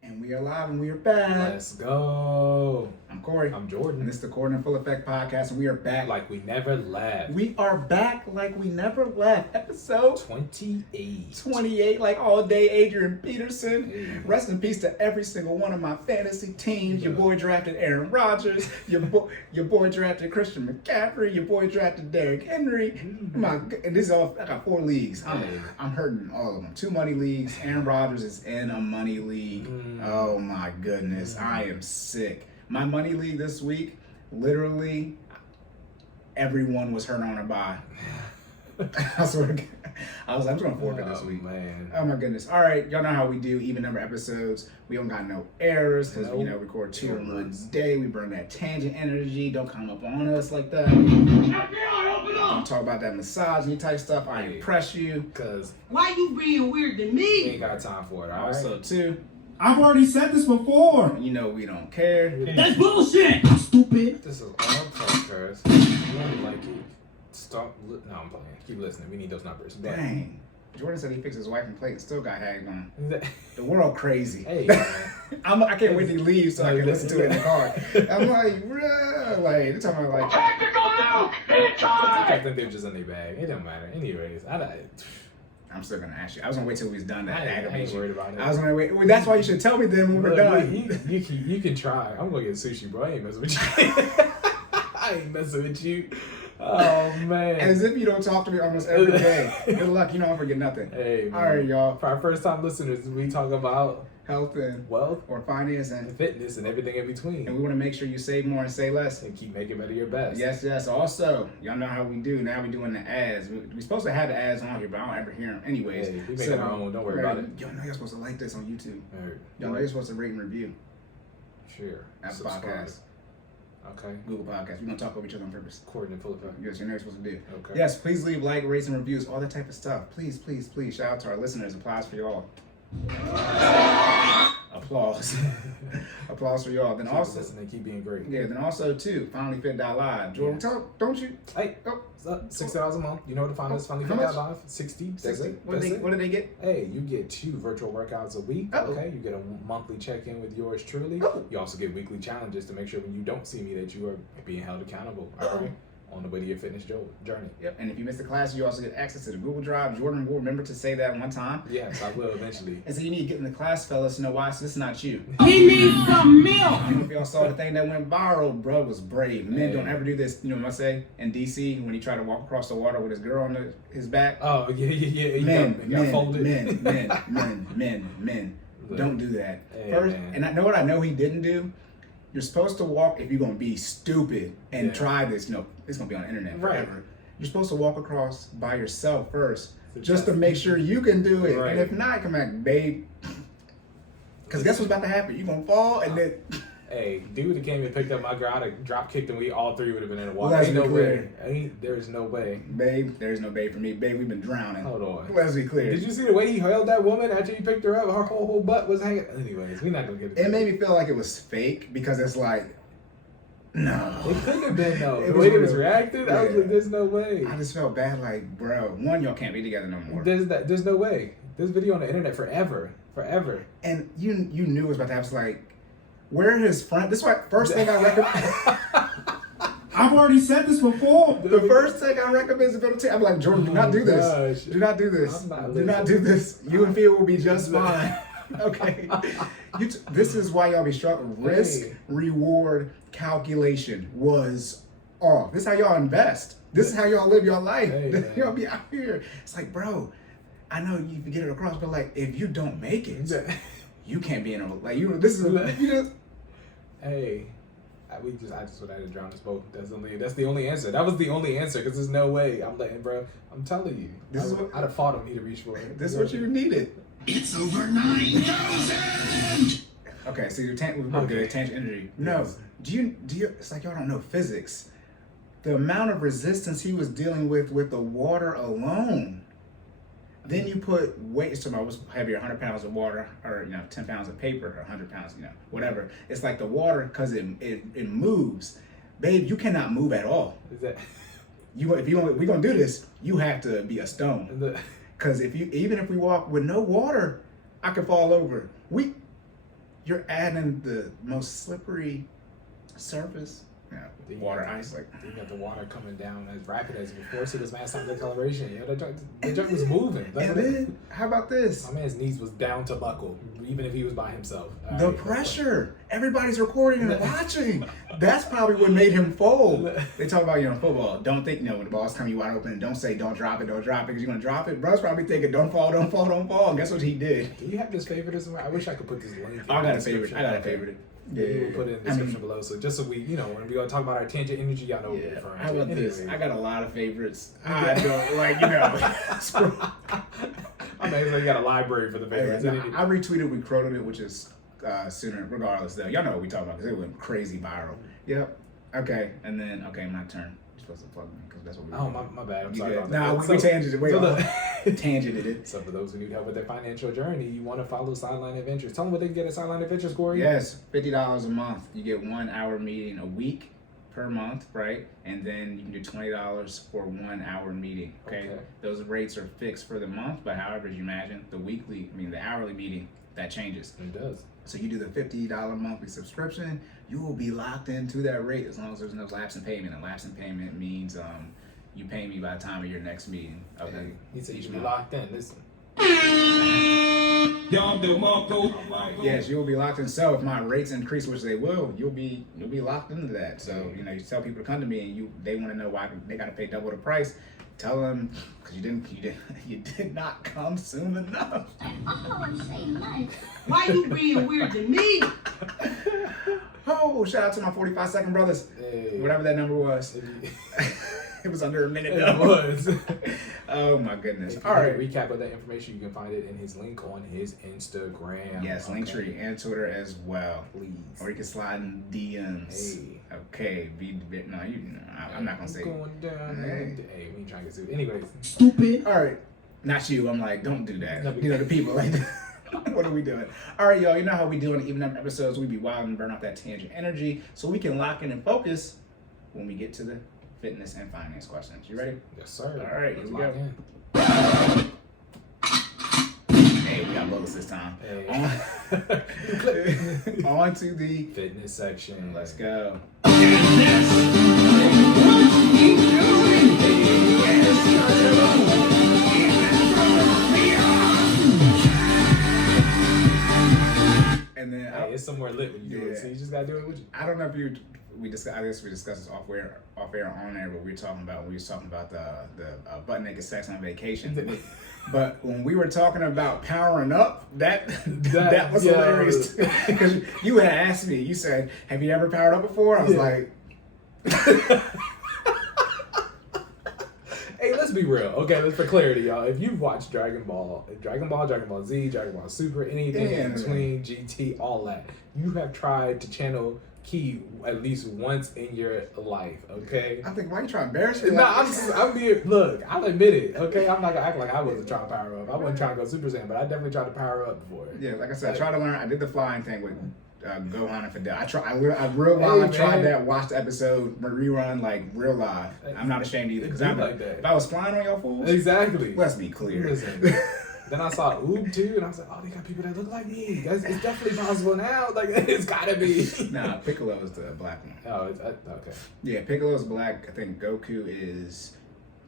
And we are live and we are back. Let's go. I'm Cory. I'm Jordan. And this is the Cordan Full Effect podcast, and we are back. Like we never left. We are back like we never left. Episode 28, like all day, Adrian Peterson. Hey. Rest in peace to every single one of my fantasy teams. Your boy drafted Aaron Rodgers. Your boy drafted Christian McCaffrey. Your boy drafted Derrick Henry. And this is all, I got 4 leagues. I'm hurting all of them. 2 money leagues. Aaron Rodgers is in a money league. Oh my goodness. I am sick. My money league this week, literally, everyone was hurt on a bye. I swear to God. I'm just going to forfeit this week. Man. Oh my goodness. All right. Y'all know how we do even number episodes. We don't got no errors because we record 2 in 1 day. We burn that tangent energy. Don't come up on us like that. Don't talk about that misogyny type stuff. I ain't press you. Because why you being weird to me? we ain't got time for it. All right. Also, too, I've already said this before. you know we don't care. That's bullshit, stupid. This is all podcast. You don't like it. Stop. No, I'm playing. Keep listening. We need those numbers. But Dang. Jordan said he fixed his wife and plate and still got hagged on. hey, The world crazy. man. I can't wait to leave so I can listen to it in the car. I'm like, bruh, like, they're talking about like, Tactical nuke I think they're just in their bag. It don't matter. Anyways, I'm still gonna ask you. I was gonna wait till we was done to I ain't aggravate you. worried about it. I was gonna wait. Well, that's why you should tell me then when we're Look, done. You can try. I'm gonna get sushi, bro. I ain't messing with you. I ain't messing with you. Oh man. As if you don't talk to me almost every day. Good luck, you don't forget nothing. Hey, man. All right, y'all. For our first time listeners, we talk about Health and wealth or finance and fitness and everything in between. we want to make sure you save more and say less. And keep making better your best. Yes. Also, y'all know how we do. Now we doing the ads. We're supposed to have the ads on here, but I don't ever hear them. Anyways, Hey, we making our own. Don't worry about it. Y'all know you're supposed to like this on YouTube. All right. Y'all know you're supposed to rate and review. Share. Apple Subscribe. Podcasts, Okay. Google Podcasts. We're gonna talk over each other on purpose. Cordan and full effect. Yes, you're never supposed to do. Okay. Yes, please leave like, rates, and reviews, all that type of stuff. Please. Shout out to our listeners. Applause for y'all. Applause. Applause for y'all. Then Keep also, listening. Keep being great. yeah. Then also too, FinallyFit.live. Jordan, don't you? Hey. Oh, It's up. $60 a month. You know where to find us. How FinallyFit much? Live. 60. That's 60. it. What That's did it. they get? Hey, you get 2 virtual workouts a week. Uh-oh. Okay, you get a monthly check-in with yours truly. Oh. You also get weekly challenges to make sure when you don't see me that you are being held accountable. All right, on the way to your fitness journey. Yep. And if you miss the class, you also get access to the Google Drive. Jordan will remember to say that one time. Yes, I will eventually. And so you need to get in the class, fellas. You know why? So this is not you. He needs some milk. I don't know if y'all saw the thing that went viral. Bro was brave. Men don't ever do this. You know what I say? In DC, when he tried to walk across the water with his girl on his back. Oh yeah. You got folded. Men. Don't do that. Hey, First, man. and I know what I know he didn't do. You're supposed to walk if you're gonna be stupid and Yeah. try this. You know, it's gonna be on the internet Right. forever. You're supposed to walk across by yourself first, To just to test. make sure you can do it. Right. And if not, come back, babe. Because guess what's about to happen? You're gonna fall and then. Hey, dude that came and picked up my girl, I'd have drop kicked and we all 3 would have been in the water. Let's Ain't be no clear. way. There's no way. Babe, there's no babe for me. Babe, we've been drowning. Hold on. Let's be clear. Did you see the way he held that woman after he picked her up? Her whole butt was hanging. Anyways, we're not gonna get It made me feel like it was fake because it's like, no. It couldn't have been though. It The was way it was real. reacted, I was Yeah. like, "There's no way." I just felt bad. Like, bro, one, y'all can't be together no more. There's no way. This video on the internet forever. And you knew it was about to happen. It's like, where are his friends? This is why first thing I recommend. I've already said this before. The first thing I recommend is a video tape. I'm like, Jordan, do not do this. Gosh. Do not do this. I'm not Do not do listening. this. You and Phil will be just fine. Okay. This is why y'all be struggling. Risk reward calculation was off. This is how y'all invest. This is how y'all live your life. Hey, man. Y'all be out here. It's like, bro, I know you can get it across, but like, if you don't make it, you can't be in a like you. This is you just. Hey, I just would have to drown this boat. That's the only answer. That was the only answer because there's no way I'm letting, bro. I'm telling you, I'd have fought him. He'd have reached for it. This is what you needed. It's over 9,000. Okay, so we're good. Tangent energy. No, Yes. do you? It's like y'all don't know physics. The amount of resistance he was dealing with the water alone. Then you put weight. So I was heavier, 100 pounds of water, or 10 pounds of paper, or 100 pounds, whatever. It's like the water because it moves, babe. You cannot move at all. Is that? We're gonna do this. You have to be a stone. Because even if we walk with no water, I could fall over. you're adding the most slippery surface. Yeah, water ice like. You got the water coming down as rapid as before, so this man's time acceleration. You know, the junk was moving. And then, how about this? My man's knees was down to buckle, even if he was by himself. The pressure. Everybody's recording and watching. That's probably what made him fold. They talk about, football. Don't think, when the ball's coming wide open, don't say, don't drop it, because you're going to drop it. Bro's probably thinking, don't fall. And guess what he did? Do you have this favoritism? I wish I could put this link. I got a favorite. Yeah, you will put it in the description below. So just so we, when we going to talk about our tangent energy, y'all know what we're referring to. How about this? Anyway. I got a lot of favorites. I mean, you got a library for the favorites. I retweeted, we quoted it, which is sooner, regardless though. Y'all know what we talking about because it went crazy viral. Yep. Okay, and then, my turn. You're supposed to plug me because that's what we my bad. I'm sorry about that. Nah, we tangented. Wait, tangented it. So for those who need help with their financial journey, you want to follow Sideline Adventures. Tell them what they can get at Sideline Adventures, Cory. Yes, $50 a month. You get 1 hour meeting a week per month, right? And then you can do $20 for 1 hour meeting. Okay? Those rates are fixed for the month, but however, as you imagine, the hourly meeting, that changes. It does. So you do the $50 monthly subscription, you will be locked into that rate as long as there's no lapse in payment. And lapse in payment means you pay me by the time of your next meeting. Okay. He said you should be locked in. Listen. Yes, you will be locked in. So if my rates increase, which they will, you'll be locked into that. So you tell people to come to me and they want to know why they got to pay double the price. Tell them because you did not come soon enough. Why you being weird to me? Oh, shout out to my 45-second brothers. Hey. Whatever that number was. It was under a minute. It was. Oh my goodness. If you All right. want a recap of that information, you can find it in his link on his Instagram. Yes, Linktree and Twitter as well. Please. Or you can slide in DMs. Hey. Okay. I'm not gonna say. Going down. Hey, we ain't trying to get sued. Anyways. Stupid. All right. Not you. I'm like, don't do that. No, The people like. What are we doing? All right, y'all. You know how we do in even up episodes. We be wild and burn off that tangent energy, so we can lock in and focus when we get to the fitness and finance questions. You ready? Yes, sir. All right, here we go. In. Hey, we got bullets this time. Hey. On to the fitness section. Let's go. And then it's somewhere lit when you do it, so you just gotta do it with you. I don't know if I guess we discussed this off air on air, but we was talking about the butt naked sex on vacation. But when we were talking about powering up, that was hilarious because you had asked me. You said, "Have you ever powered up before?" I was like. Hey, let's be real. Okay, for clarity, y'all. If you've watched Dragon Ball Z, Dragon Ball Super, anything in between, GT, all that, you have tried to channel Ki at least once in your life, okay? I think, why you trying to embarrass me? No, I'm being, look, I'll admit it, okay? I'm not gonna act like I wasn't trying to power up. I wasn't trying to go Super Saiyan, but I definitely tried to power up before. Yeah, like I said, I tried to learn. I did the flying thing with Gohan and Fidel. I real live tried that, watched the episode, rerun, like real live. I'm not ashamed either. Because if I was flying on y'all fools, exactly. Let's be clear. Listen. Then I saw Oob too, and I was like, oh, they got people that look like me. It's definitely possible now. Like, it's gotta be. Nah, Piccolo is the black one. Oh, it's okay. Yeah, Piccolo is black. I think Goku is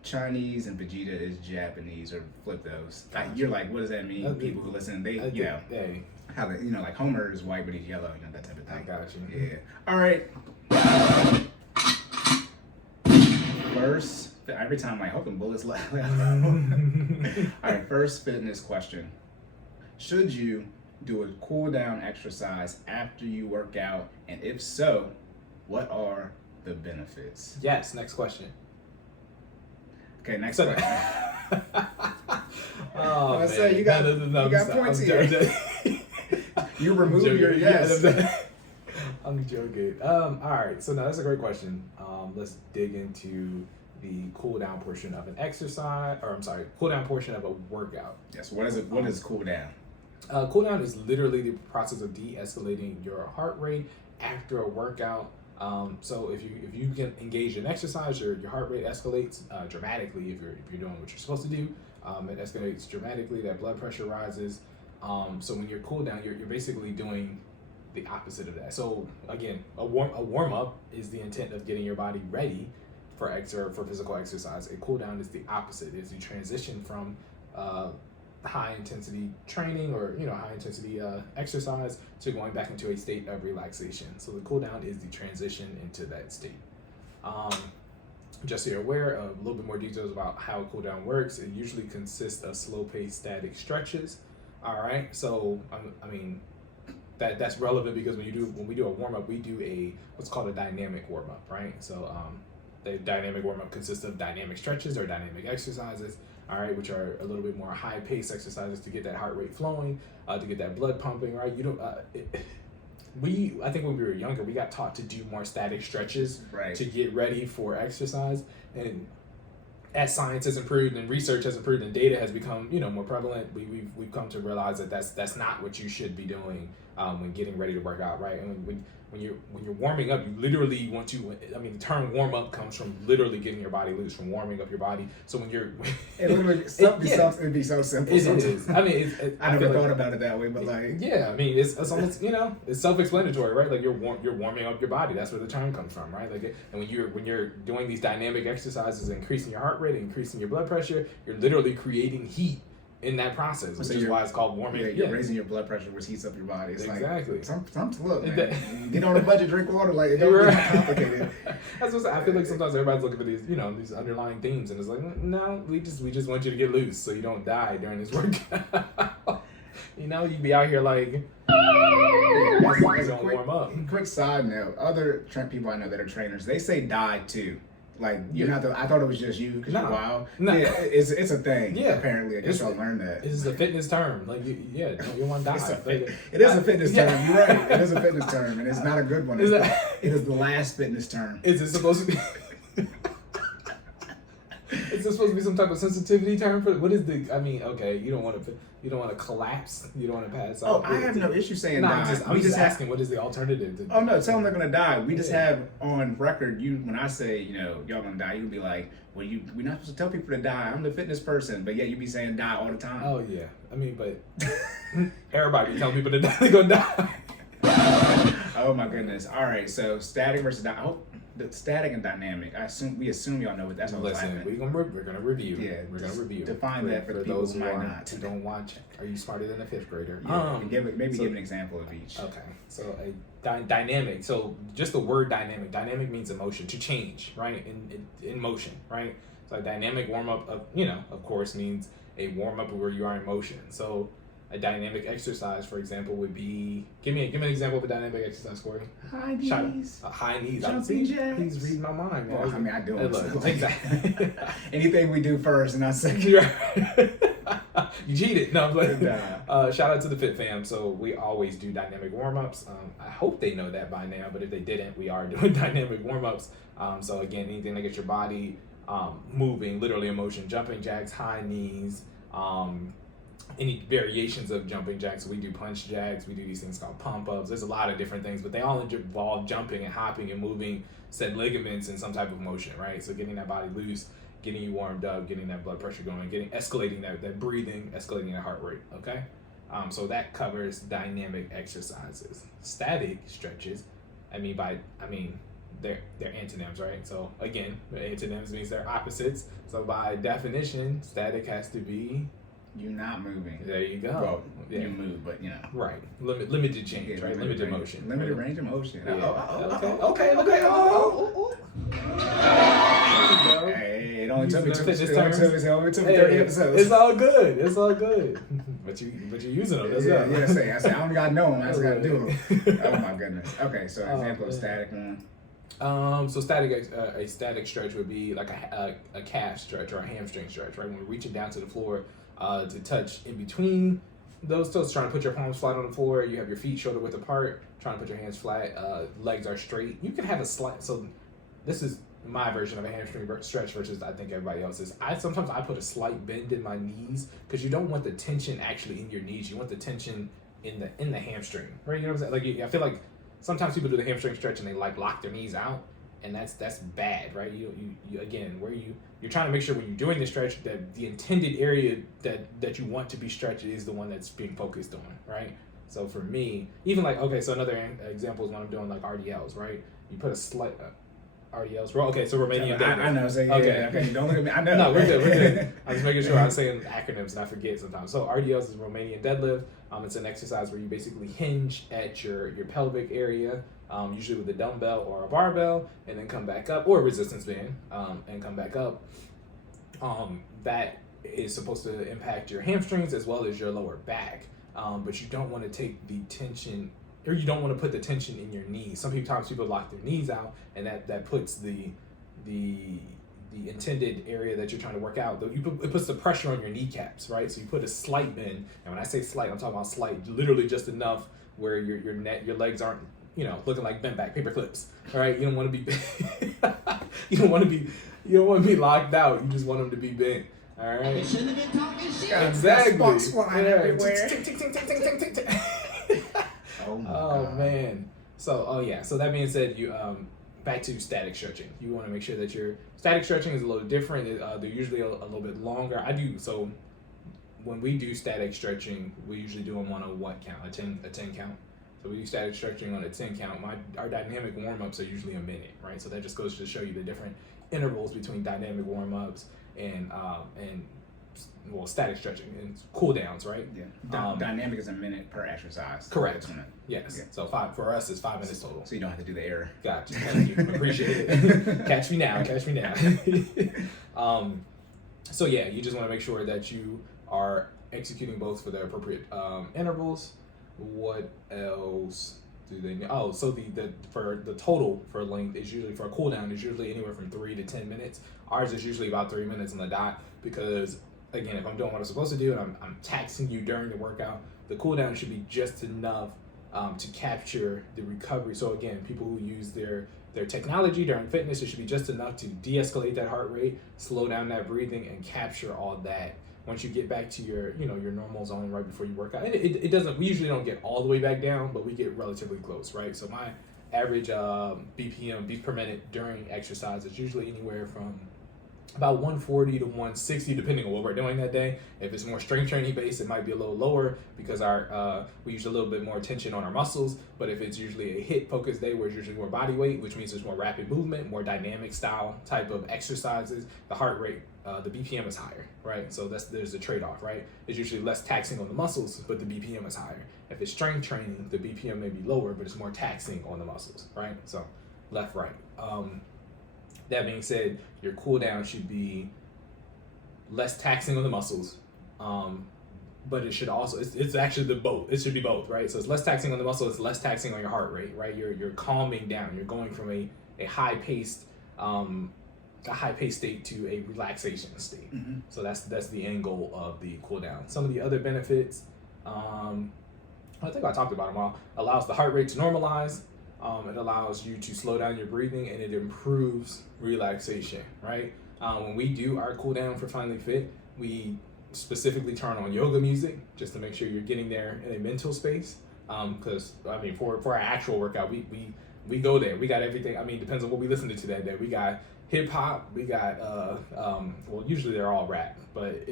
Chinese and Vegeta is Japanese, or flip those. You're like, what does that mean? People who listen, Hey. How they, like Homer is white but he's yellow, that type of thing. I got you. Yeah. All right. First, every time I hope them bullets left. All right, first fitness question. Should you do a cool down exercise after you work out? And if so, what are the benefits? Yes, next question. Okay, next question. Oh, man. Say, you got points here. You remove your yes. I'm joking. All right, so now that's a great question. Let's dig into the cool down portion of an exercise, cool down portion of a workout. Yes. What is it? What is cool down? Cool down is literally the process of de-escalating your heart rate after a workout. So if you can engage in exercise, your heart rate escalates dramatically. If you're doing what you're supposed to do, it escalates dramatically. That blood pressure rises. So when you're cool down, you're basically doing the opposite of that. So again, a warm up is the intent of getting your body ready for physical exercise. A cool down is the opposite. Is you transition from high intensity training or high intensity exercise to going back into a state of relaxation. So the cool down is the transition into that state. Just so you're aware, a little bit more details about how cooldown works. It usually consists of slow-paced static stretches. All right, so I mean that's relevant because when we do a warm-up, we do what's called a dynamic warm-up, right? So the dynamic warm-up consists of dynamic stretches or dynamic exercises, all right, which are a little bit more high-paced exercises to get that heart rate flowing, to get that blood pumping, right? I think when we were younger, we got taught to do more static stretches to get ready for exercise. And as science has improved and research has improved and data has become, more prevalent, we've come to realize that that's not what you should be doing when getting ready to work out, right? And when you're warming up, you literally want to. I mean, the term warm up comes from literally getting your body loose, from warming up your body. So when you're, it'd be so simple. It is. I mean, I never thought about it that way, but I mean, it's almost it's self-explanatory, right? Like you're warming up your body. That's where the term comes from, right? Like, and when you're doing these dynamic exercises, increasing your heart rate, increasing your blood pressure, you're literally creating heat in that process, which is why it's called warming. You're raising your blood pressure, which heats up your body. It's exactly. Look, man, get on a budget, drink water. Like, it don't be complicated. That's what I feel like. Sometimes everybody's looking for these, these underlying themes, and it's like, no, we just want you to get loose so you don't die during this workout. You'd be out here like, warm up. Quick side note: other people I know that are trainers, they say die too. Like, you're not I thought it was just you because you're wild. No. Yeah, it's a thing. Yeah. Apparently, I guess y'all learned that. This is a fitness term. Like, you want to die. It is a fitness term. You're right. It is a fitness term, and it's not a good one. It is the last fitness term. Is it supposed to be? Is this supposed to be some type of sensitivity term for what is the? I mean, okay, you don't want to collapse. You don't want to pass out. Oh, I have no issue saying die. I'm just asking, what is the alternative? Oh no, tell them they're gonna die. We just have on record. When I say y'all gonna die, you can be like, well, we're not supposed to tell people to die. I'm the fitness person, but yeah, you be saying die all the time. Oh yeah, I mean, but everybody telling people to die, they're gonna die. Oh my goodness. All right, so static versus the static and dynamic. We assume y'all know what that's all about. Listen, we're gonna review. Yeah, we're gonna review. Define that for the people those who might not. Who don't watch. Are you smarter than a fifth grader? Yeah, give an example of each. Okay, so a dynamic. So just the word dynamic. Dynamic means emotion, to change, right? In motion, right? So a dynamic warm up of course means a warm up where you are in motion. So a dynamic exercise, for example, would be give me an example of a dynamic exercise, Corey. High knees. High knees. Jumping jacks. Please read my mind. Well, I mean, I do it. Exactly. Anything we do first and not second. You cheated. No, but shout out to the Fit Fam. So we always do dynamic warm-ups. I hope they know that by now, but if they didn't, we are doing dynamic warm-ups. So again, anything that gets your body moving, literally in motion, jumping jacks, high knees, any variations of jumping jacks. We do punch jacks, we do these things called pump ups. There's a lot of different things, but they all involve jumping and hopping and moving said ligaments in some type of motion, right? So getting that body loose, getting you warmed up, getting that blood pressure going, escalating that breathing, escalating that heart rate, okay? So that covers dynamic exercises. Static stretches, they're antonyms, right? So again, antonyms means they're opposites. So by definition, static has to be you're not moving. There you go. Well, you move, but right. Limited change, right? Limited motion. Limited range of motion. Yeah. Okay. Hey, it only took me 30 episodes. It's all good. But you're using them. That's I say I don't gotta know them. I just gotta do them. Oh my goodness. Okay, so example of static one. So a static stretch would be like a calf stretch or a hamstring stretch, right? When we're reaching down to the floor to touch in between those toes, trying to put your palms flat on the floor. You have your feet shoulder width apart, trying to put your hands flat. Legs are straight. You can have a slight. So this is my version of a hamstring stretch versus I think everybody else's. Sometimes I put a slight bend in my knees because you don't want the tension actually in your knees. You want the tension in the hamstring, right? You know what I'm saying? Like I feel like sometimes people do the hamstring stretch and they lock their knees out, and that's bad, right? You again, where you're trying to make sure when you're doing the stretch that the intended area that you want to be stretched is the one that's being focused on, right? So for me, even like, okay, so another example is when I'm doing like RDLs, right? You put a slight RDLs. Okay, so Romanian deadlift. I know. So okay. Don't look at me. I know. No, we're good. We're good. I was making sure I was saying acronyms and I forget sometimes. So RDLs is Romanian deadlift. It's an exercise where you basically hinge at your pelvic area, usually with a dumbbell or a barbell, and then come back up, or a resistance band, and come back up. That is supposed to impact your hamstrings as well as your lower back. But you don't want to take the tension, or you don't want to put the tension in your knees. Sometimes people lock their knees out, and that puts the intended area that you're trying to work out. It puts the pressure on your kneecaps, right? So you put a slight bend, and when I say slight, I'm talking about slight, literally just enough where your legs aren't, looking like bent back paper clips. All right, you don't want to be you don't want to be locked out. You just want them to be bent. All right. You shouldn't have been talking shit. Exactly. Sparks flying everywhere. Oh man. So so that being said, you back to static stretching. You want to make sure that your static stretching is a little different. They're usually a little bit longer. So when we do static stretching, we usually do them on a what count? A 10 count. So we do static stretching on a 10 count. Our dynamic warm-ups are usually a minute, right? So that just goes to show you the different intervals between dynamic warm-ups and static stretching and cooldowns, right? Yeah. Dynamic is a minute per exercise. Correct. Yes. Okay. So for us, it's 5 minutes total. So you don't have to do the error. Gotcha. Thank you. Appreciate it. Catch me now. So yeah, you just want to make sure that you are executing both for the appropriate intervals. What else do they need? Oh, so for the total for length is usually, for a cooldown, is usually anywhere from 3 to 10 minutes. Ours is usually about 3 minutes on the dot, because again, if I'm doing what I'm supposed to do and I'm taxing you during the workout, the cooldown should be just enough to capture the recovery. So again, people who use their technology during fitness, it should be just enough to de-escalate that heart rate, slow down that breathing, and capture all that. Once you get back to your normal zone right before you work out, and it doesn't, we usually don't get all the way back down, but we get relatively close, right? So my average BPM, beats per minute during exercise, is usually anywhere from about 140 to 160, depending on what we're doing that day. If it's more strength training based, it might be a little lower because we use a little bit more attention on our muscles. But if it's usually a HIIT focused day where it's usually more body weight, which means there's more rapid movement, more dynamic style type of exercises, the heart rate, the BPM is higher, right? So there's a trade-off, right? It's usually less taxing on the muscles, but the BPM is higher. If it's strength training, the BPM may be lower, but it's more taxing on the muscles, right? So left, right. That being said, your cooldown should be less taxing on the muscles, but it should also, it's actually both. It should be both, right? So it's less taxing on the muscle, it's less taxing on your heart rate, right? You're calming down. You're going from a high-paced state to a relaxation state. Mm-hmm. So that's the end goal of the cooldown. Some of the other benefits, I think I talked about them all. Allows the heart rate to normalize. It allows you to slow down your breathing, and it improves relaxation, right? When we do our cool down for FinallyFit, we specifically turn on yoga music just to make sure you're getting there in a mental space. Because for our actual workout, we go there. We got everything. Depends on what we listen to that day. We got hip hop. We got well, usually they're all rap, but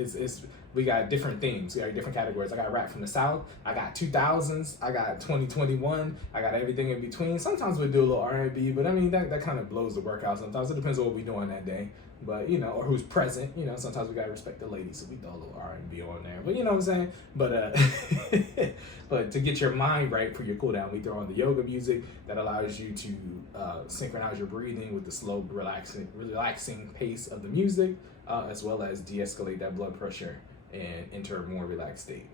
we got different themes. We got different categories. I got rap from the South. I got 2000s. I got 2021. I got everything in between. Sometimes we do a little R&B, but that kind of blows the workout. Sometimes it depends on what we're doing that day. But or who's present. Sometimes we gotta respect the ladies, so we throw a little R&B on there. But you know what I'm saying. But but to get your mind right for your cool down, we throw on the yoga music that allows you to synchronize your breathing with the slow, relaxing pace of the music, as well as de-escalate that blood pressure and enter a more relaxed state.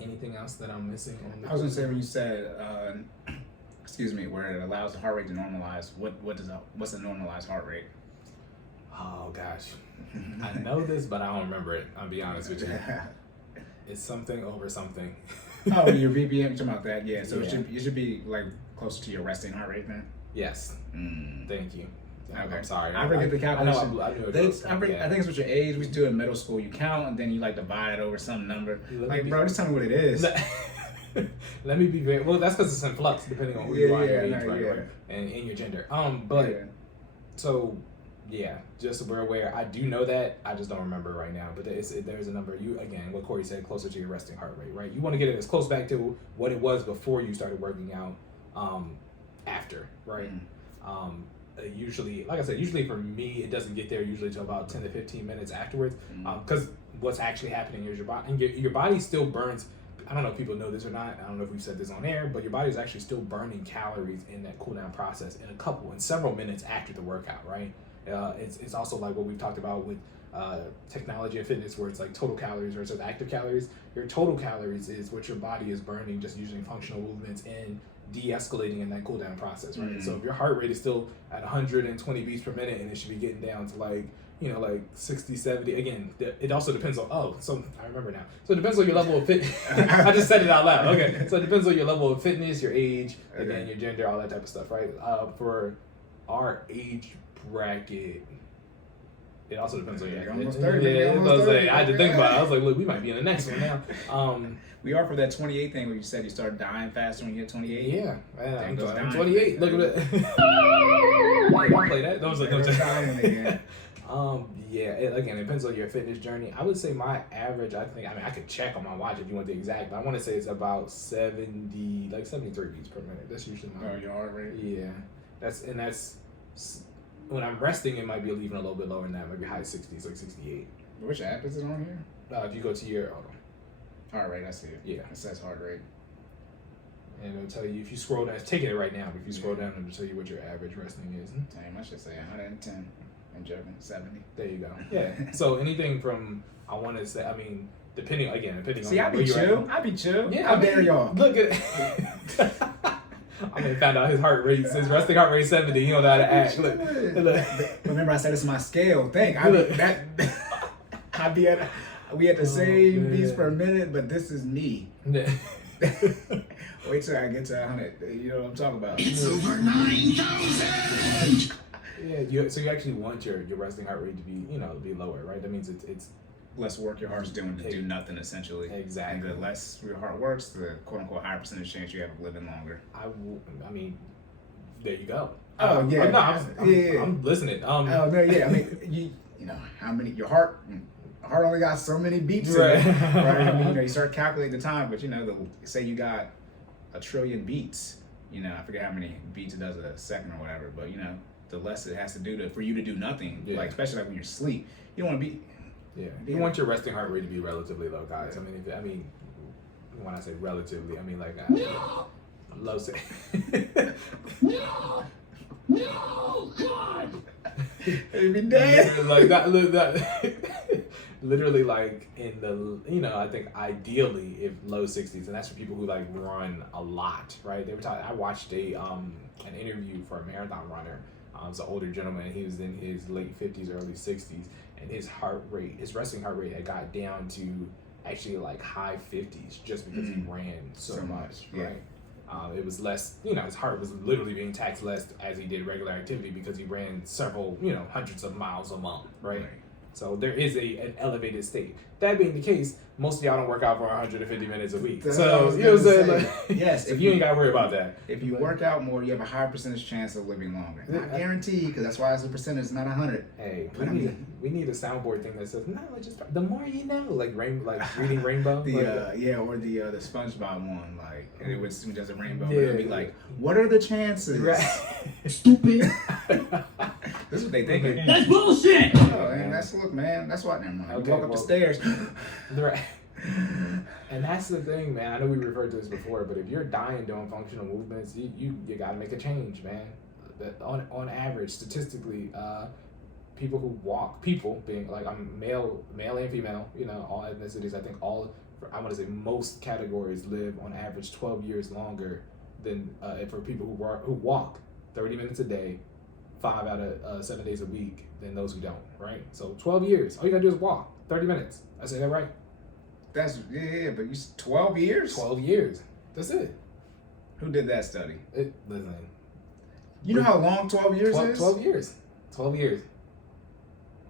Anything else that I'm missing? I was gonna say, when you said, where it allows the heart rate to normalize, what's a normalized heart rate? Oh gosh, I know this, but I don't remember it. I'll be honest with you. It's something over something. Oh, your BPM, talking about that? Yeah. So yeah. It should be like closer to your resting heart rate then. Yes. Thank you. Okay. I'm sorry. I forget the calculation. I think it's with your age. We do it in middle school. You count and then you divide it over some number. Bro, just tell me what it is. Let me be very well. That's because it's in flux depending on who you are, your age, right? And your gender. So Yeah, just so we're aware. I do know that. I just don't remember right now. But there's a number. What Corey said, closer to your resting heart rate, right? You want to get it as close back to what it was before you started working out. After, right? Usually, like I said, usually for me, it doesn't get there usually till about 10 to 15 minutes afterwards. Because what's actually happening is your body still burns. I don't know if people know this or not. I don't know if we've said this on air, but your body is actually still burning calories in that cool down process in several minutes after the workout, right? It's also like what we've talked about with technology and fitness, where it's like total calories versus active calories. Your total calories is what your body is burning just using functional movements and de-escalating in that cool down process, right? So if your heart rate is still at 120 beats per minute and it should be getting down to like 60, 70. Again, it also depends on, so I remember now. So it depends on your level of fit. I just said it out loud. Okay. So it depends on your level of fitness, your age, again, your gender, all that type of stuff, right? For our age bracket, it also depends on your almost age. 30. I had to think about it. I was like, look, we might be in the next one now. We are for that 28 thing where you said you start dying faster when you hit 28. Yeah, I'm goes down. 28. Look at it. Y'all play that? Those are again, it depends on your fitness journey. I would say my average, I could check on my watch if you want the exact, but I want to say it's about 73 beats per minute. That's usually my. Oh, your heart rate? Yeah, that's when I'm resting, it might be even a little bit lower than that, maybe high 60s, like 68. Which app is it on here? If you go to your Heart rate, I see it. Yeah. It says heart rate. And it'll tell you, if you scroll down, it's taking it right now, but if you scroll down, it'll tell you what your average resting is. Damn, I should say 110. I'm joking, 70. There you go. Yeah. So anything from, I want to say, depending on See, I be chill. I be chill. Yeah, I dare y'all. Look at found out his heart rate, his resting heart rate 70. You know how to act. Look. Remember, I said it's my scale. We had the same beats per minute, but this is me. Yeah. Wait till I get to 100. You know what I'm talking about. It's over 9,000! Yeah, so you actually want your resting heart rate to be, be lower, right? That means it's less work your heart's doing to do nothing, essentially. Exactly. And the less your heart works, the quote-unquote higher percentage chance you have of living longer. There you go. Oh, yeah. I'm listening. Oh, no, yeah. You know, how many, your heart only got so many beats in Right. it, right? You start calculating the time, but say you got 1 trillion beats, I forget how many beats it does a second or whatever, but the less it has to do for you to do nothing, like especially when you're asleep, you don't want to be. Yeah, you want your resting heart rate to be relatively low, guys. When I say relatively, low. No, God! It'd be dead. Like that. Literally, like in the, I think ideally if low 60s, and that's for people who like run a lot, right? They were talking. I watched an interview for a marathon runner. It's an older gentleman. He was in his late 50s, early 60s, and his resting heart rate had got down to actually like high 50s just because he ran so much, right? It was less, his heart was literally being taxed less as he did regular activity because he ran several, hundreds of miles a month, right? So there is an elevated state. That being the case, most of y'all don't work out for 150 minutes a week. So, you know what I'm saying? Like, yes. If you ain't got to worry about that. If you work out more, you have a higher percentage chance of living longer. Not guaranteed, because that's why it's a percentage, not 100. Hey, we need a soundboard thing that says, no, just the more you know, like reading Rainbow. Or the SpongeBob one, like, and it was just a rainbow, but it would be like, what are the chances? Right. Stupid! This is what they thinking. That's bullshit! Oh, and look, man, that's what, never mind. Okay, Walk up the stairs. Right. And that's the thing, man. I know we referred to this before, but if you're dying doing functional movements, you got to make a change, man. On average, statistically, people who walk, being like, I'm male and female, all ethnicities, I think I want to say most categories live on average 12 years longer than for people who walk 30 minutes a day, 5 out of 7 days a week, than those who don't, right? So 12 years, all you gotta do is walk 30 minutes. I say that right? But 12 years? 12 years. That's it. Who did that study? Listen. You know how long 12 years is? 12 years. 12 years.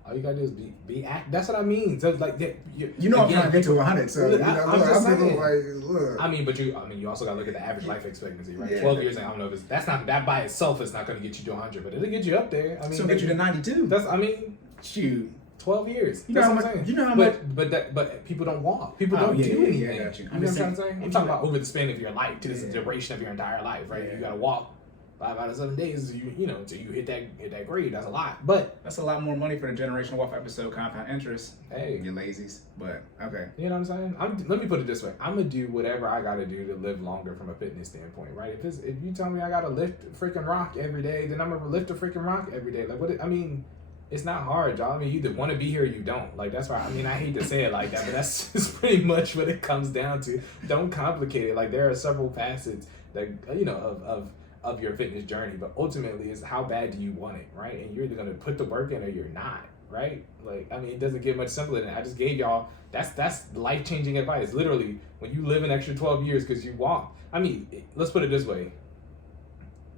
All you gotta do is be act. That's what I mean. So like, You know, I'm trying to get to 100. So Look, you know, I'm just saying. look. I mean, but you also gotta look at the average life expectancy, right? Yeah. 12 years. I don't know if that by itself is not gonna get you to 100, but it'll get you up there. I mean, So get you to 92. Shoot. 12 years. You know That's how what much? I'm saying. You know how much? But people don't walk. People Oh, don't yeah, do yeah, anything. yeah, I got you. You know what I'm saying? I'm talking about over the span of your life. To Yeah. the duration of your entire life, right? Yeah. You gotta walk 5 out of 7 days. You know, until you hit that grade. That's a lot. But That's a lot more money for the generational wealth episode compound interest. hey, You lazies. But okay. you know what I'm saying? Let me put it this way: I'm gonna do whatever I gotta do to live longer from a fitness standpoint, right? If you tell me I gotta lift a freaking rock every day, then I'm gonna lift a freaking rock every day. Like what? I mean, it's not hard, y'all. I mean, you either want to be here or you don't. Like that's why. I mean, I hate to say it like that, but that's just pretty much what it comes down to. Don't complicate it. Like there are several facets that of your fitness journey, but ultimately is how bad do you want it, right? And you're either gonna put the work in or you're not. Right? Like, I mean, it doesn't get much simpler than that. I just gave y'all, that's life-changing advice. Literally, when you live an extra 12 years because you walk. I mean, let's put it this way.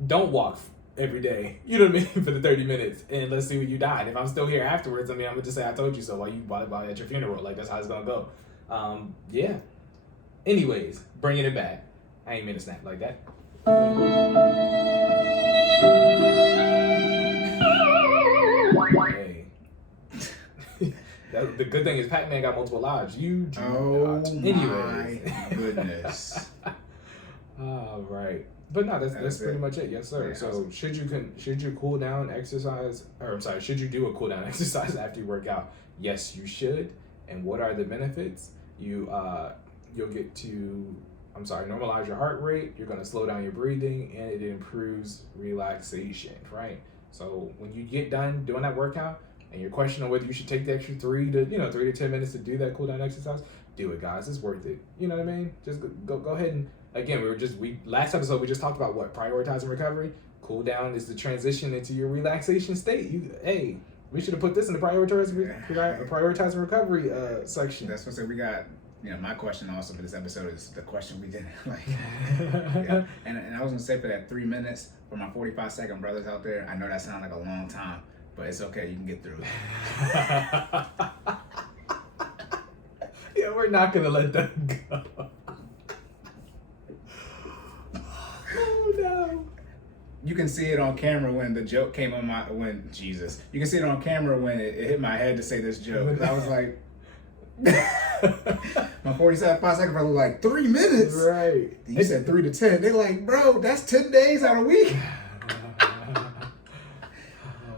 Don't walk every day, you know what I mean, for the 30 minutes, and let's see when you die. And if I'm still here afterwards, I mean, I'm going to just say I told you so while at your funeral. Like, that's how it's going to go. Yeah. Anyways, bringing it back. I ain't mean to snap like that. Hey. The good thing is Pac-Man got multiple lives. You do not. Anyways. My goodness. All right. But no, that's pretty much it. Yes, sir. Yeah, so should you cool down exercise, or I'm sorry, should you do a cool down exercise after you work out? Yes, you should. And what are the benefits? You'll get to, normalize your heart rate. You're going to slow down your breathing, and it improves relaxation, right? So when you get done doing that workout and you're questioning whether you should take the extra 3 to 10 minutes to do that cool down exercise, do it, guys. It's worth it. You know what I mean? Just go ahead and, again, last episode we just talked about what? Prioritizing recovery. Cool down is the transition into your relaxation state. We should have put this in the prioritizing recovery section. That's what I said. We got, my question also for this episode is the question we didn't like. Yeah. And I was gonna say for that 3 minutes for my 45-second brothers out there, I know that sounds like a long time, but it's okay. You can get through it. Yeah, we're not gonna let that go. Oh no. You can see it on camera when the joke came on you can see it on camera when it hit my head to say this joke. I was like, my 45-second brother was like, 3 minutes? Right. You said 3 to 10. They're like, bro, that's 10 days out of a week.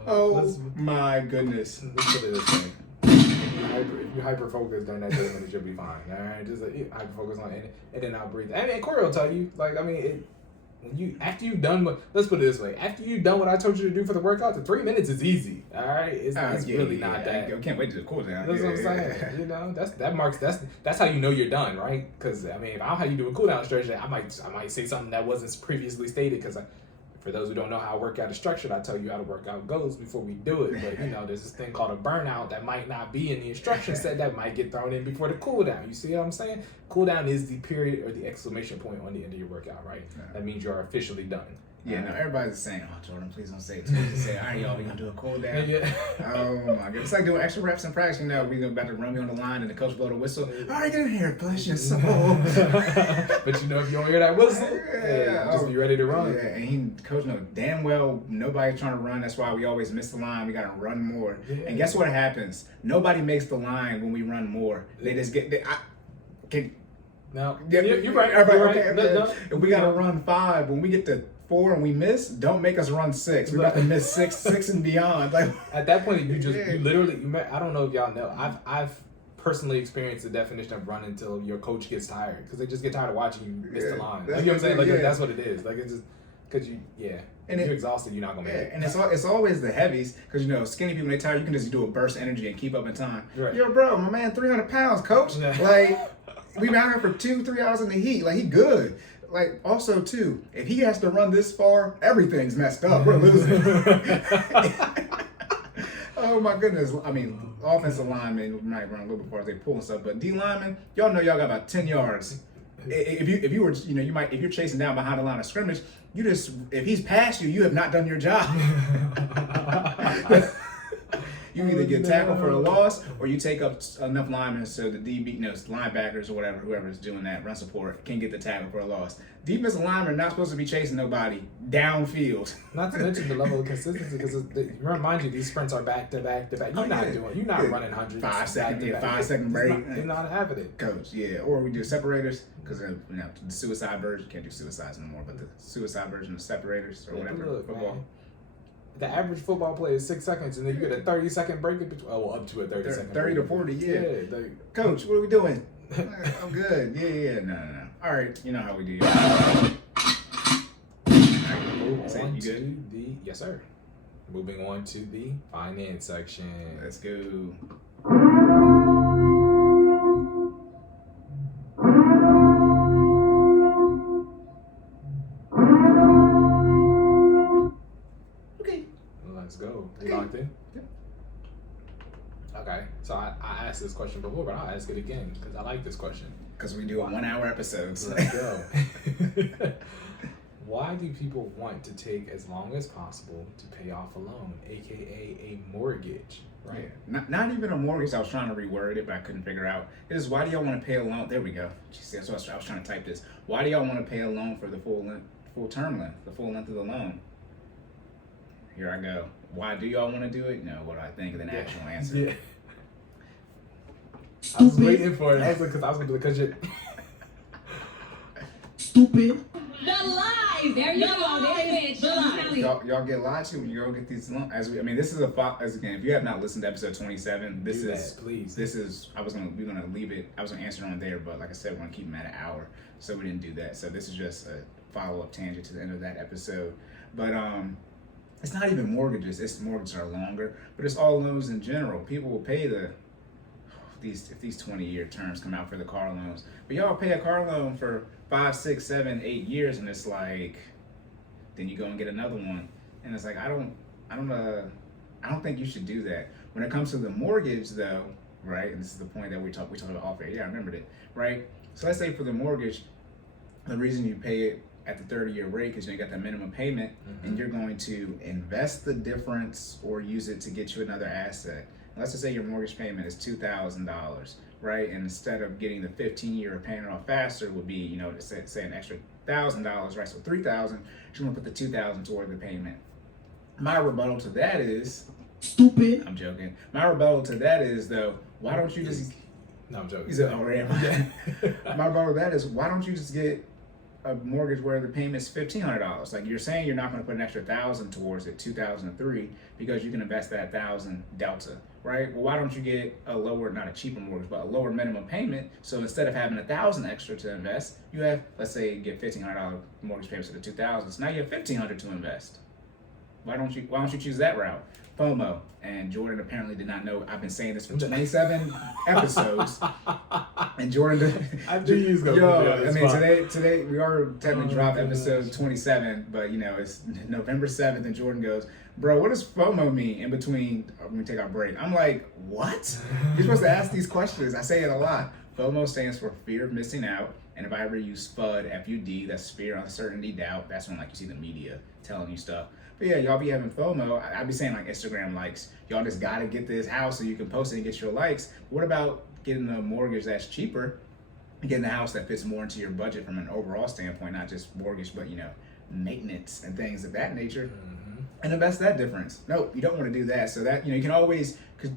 Oh my goodness. Let's put it this way. If you hyper focus during that 30 minutes, you'll be fine. All right, just hyper focus on it, and then I'll breathe. And Corey will tell you, after you've done let's put it this way, after you've done what I told you to do for the workout, the 3 minutes is easy. All right, it's really not that. I can't wait to do the cool down. That's what I'm saying. That's how you know you're done, right? Because I mean, if I don't know how you do a cool down strategy, I might say something that wasn't previously stated because. For those who don't know how a workout is structured, I tell you how the workout goes before we do it. But there's this thing called a burnout that might not be in the instruction set that might get thrown in before the cool down. You see what I'm saying? Cool down is the period or the exclamation point on the end of your workout, right? Yeah. That means you're officially done. Yeah, no, everybody's saying, "Oh, Jordan, please don't say it too much." Say, "All right, y'all, we gonna do a cool down." Yeah. Oh my god, it's like doing extra reps in practice. We about to run me on the line, and the coach blow the whistle. All right, get in here, bless your soul. But if you don't hear that whistle, just be ready to run. Yeah, and coach know damn well nobody's trying to run. That's why we always miss the line. We gotta run more. Yeah. And guess what happens? Nobody makes the line when we run more. They just get. No, yeah, you're right. Okay. No, we gotta run 5. When we get to 4 and we miss, don't make us run 6. We're about to miss 6 and beyond. Like at that point, you literally. I don't know if y'all know. I've personally experienced the definition of running until your coach gets tired because they just get tired of watching you miss the line. You know what I'm saying? Like that's what it is. Like it's just because and if you're exhausted, you're not gonna make it. And it's always the heavies because skinny people when they tired, you can just do a burst energy and keep up in time. Right. Yo, bro, my man, 300 pounds, coach. Like we've been out here for 2-3 hours in the heat. Like he good. Like also too, if he has to run this far, everything's messed up. We're losing. Oh my goodness! I mean, offensive linemen might run a little bit far as they pull and stuff, but D linemen, y'all know y'all got about 10 yards. If you were if you're chasing down behind the line of scrimmage, if he's past you, you have not done your job. You either get tackled for a loss or you take up enough linemen so the DB, linebackers or whatever, whoever's doing that run support can get the tackle for a loss. Defensive linemen are not supposed to be chasing nobody downfield. Not to mention the level of consistency, because remind you, these sprints are back to back to back. You're not running hundreds. 5 second, back to back. 5 second break. They're not having it. Coach, yeah. Or we do separators, because the suicide version, can't do suicides no more, but the suicide version of separators or whatever. Look, Football. man, the average football play is 6 seconds, and then you get a 30-second break in between. Oh, up to a 30-second 30 break. to 40, yeah. Like, Coach, what are we doing? I'm good. Yeah. No. All right, you know how we do. You good? Yes, sir. Moving on to the finance section. Let's go. Okay. Let's go. You locked in? Yep. Okay. So I asked this question before, but I'll ask it again because I like this question. Because we do 1 hour episodes. Let's go. Why do people want to take as long as possible to pay off a loan, aka a mortgage? Right. Yeah. Not even a mortgage. I was trying to reword it, but I couldn't figure out. It is, why do y'all want to pay a loan? There we go. Jeez, that's what I was trying to type this. Why do y'all want to pay a loan for the full term length, the full length of the loan? Here I go. Why do y'all want to do it? No, what do I think of the actual answer? Yeah. I was waiting for it. I was like, because you're Stupid. The lies. There you go. There it is. The lies. Y'all get lied to when you go get these loans. This is again, if you have not listened to episode 27, please. This is, we're gonna leave it. I was gonna answer it on there, but like I said, we're gonna keep them at an hour, so we didn't do that. So this is just a follow-up tangent to the end of that episode. But it's not even mortgages. It's mortgages are longer, but it's all loans in general. People will pay if these 20-year terms come out for the car loans, but y'all pay a car loan for 5, 6, 7, 8 years, and it's like, then you go and get another one, and it's like, I don't think you should do that. When it comes to the mortgage, though, right? And this is the point that we talked about off air. Yeah, I remembered it, right? So let's say for the mortgage, the reason you pay it at the 30-year rate is you got that minimum payment, and you're going to invest the difference or use it to get you another asset. Let's just say your mortgage payment is $2,000, right? And instead of getting the 15-year paying it off faster, would be, say an extra $1,000, right? So $3,000, you're gonna put the $2,000 toward the payment. My rebuttal to that is Stupid. I'm joking. My rebuttal to that is, though, why don't you just? No, I'm joking. He said, "Oh, yeah." My rebuttal to that is, why don't you just get a mortgage where the payment's $1,500? Like you're saying, you're not going to put an extra $1,000 towards it, $2,003, because you can invest that $1,000 delta, right? Well, why don't you get a lower, not a cheaper mortgage, but a lower minimum payment? So instead of having $1,000 extra to invest, you have, let's say, you get $1,500 mortgage payments to the $2,000. So now you have $1,500 to invest. Why don't you choose that route? FOMO. And Jordan apparently did not know. I've been saying this for 27 episodes. And Jordan, I do use those. Today we are technically dropped episode 27, but it's November 7th, and Jordan goes, "Bro, what does FOMO mean in between when we take our break?" I'm like, "What? You're supposed to ask these questions." I say it a lot. FOMO stands for fear of missing out. And if I ever use FUD, F-U-D, that's fear, uncertainty, doubt. That's when you see the media telling you stuff. But yeah, y'all be having FOMO. I be saying Instagram likes. Y'all just gotta get this house so you can post it and get your likes. What about getting a mortgage that's cheaper, getting a house that fits more into your budget from an overall standpoint, not just mortgage, but maintenance and things of that nature, and invest that difference? Nope, you don't want to do that. So that you can always, because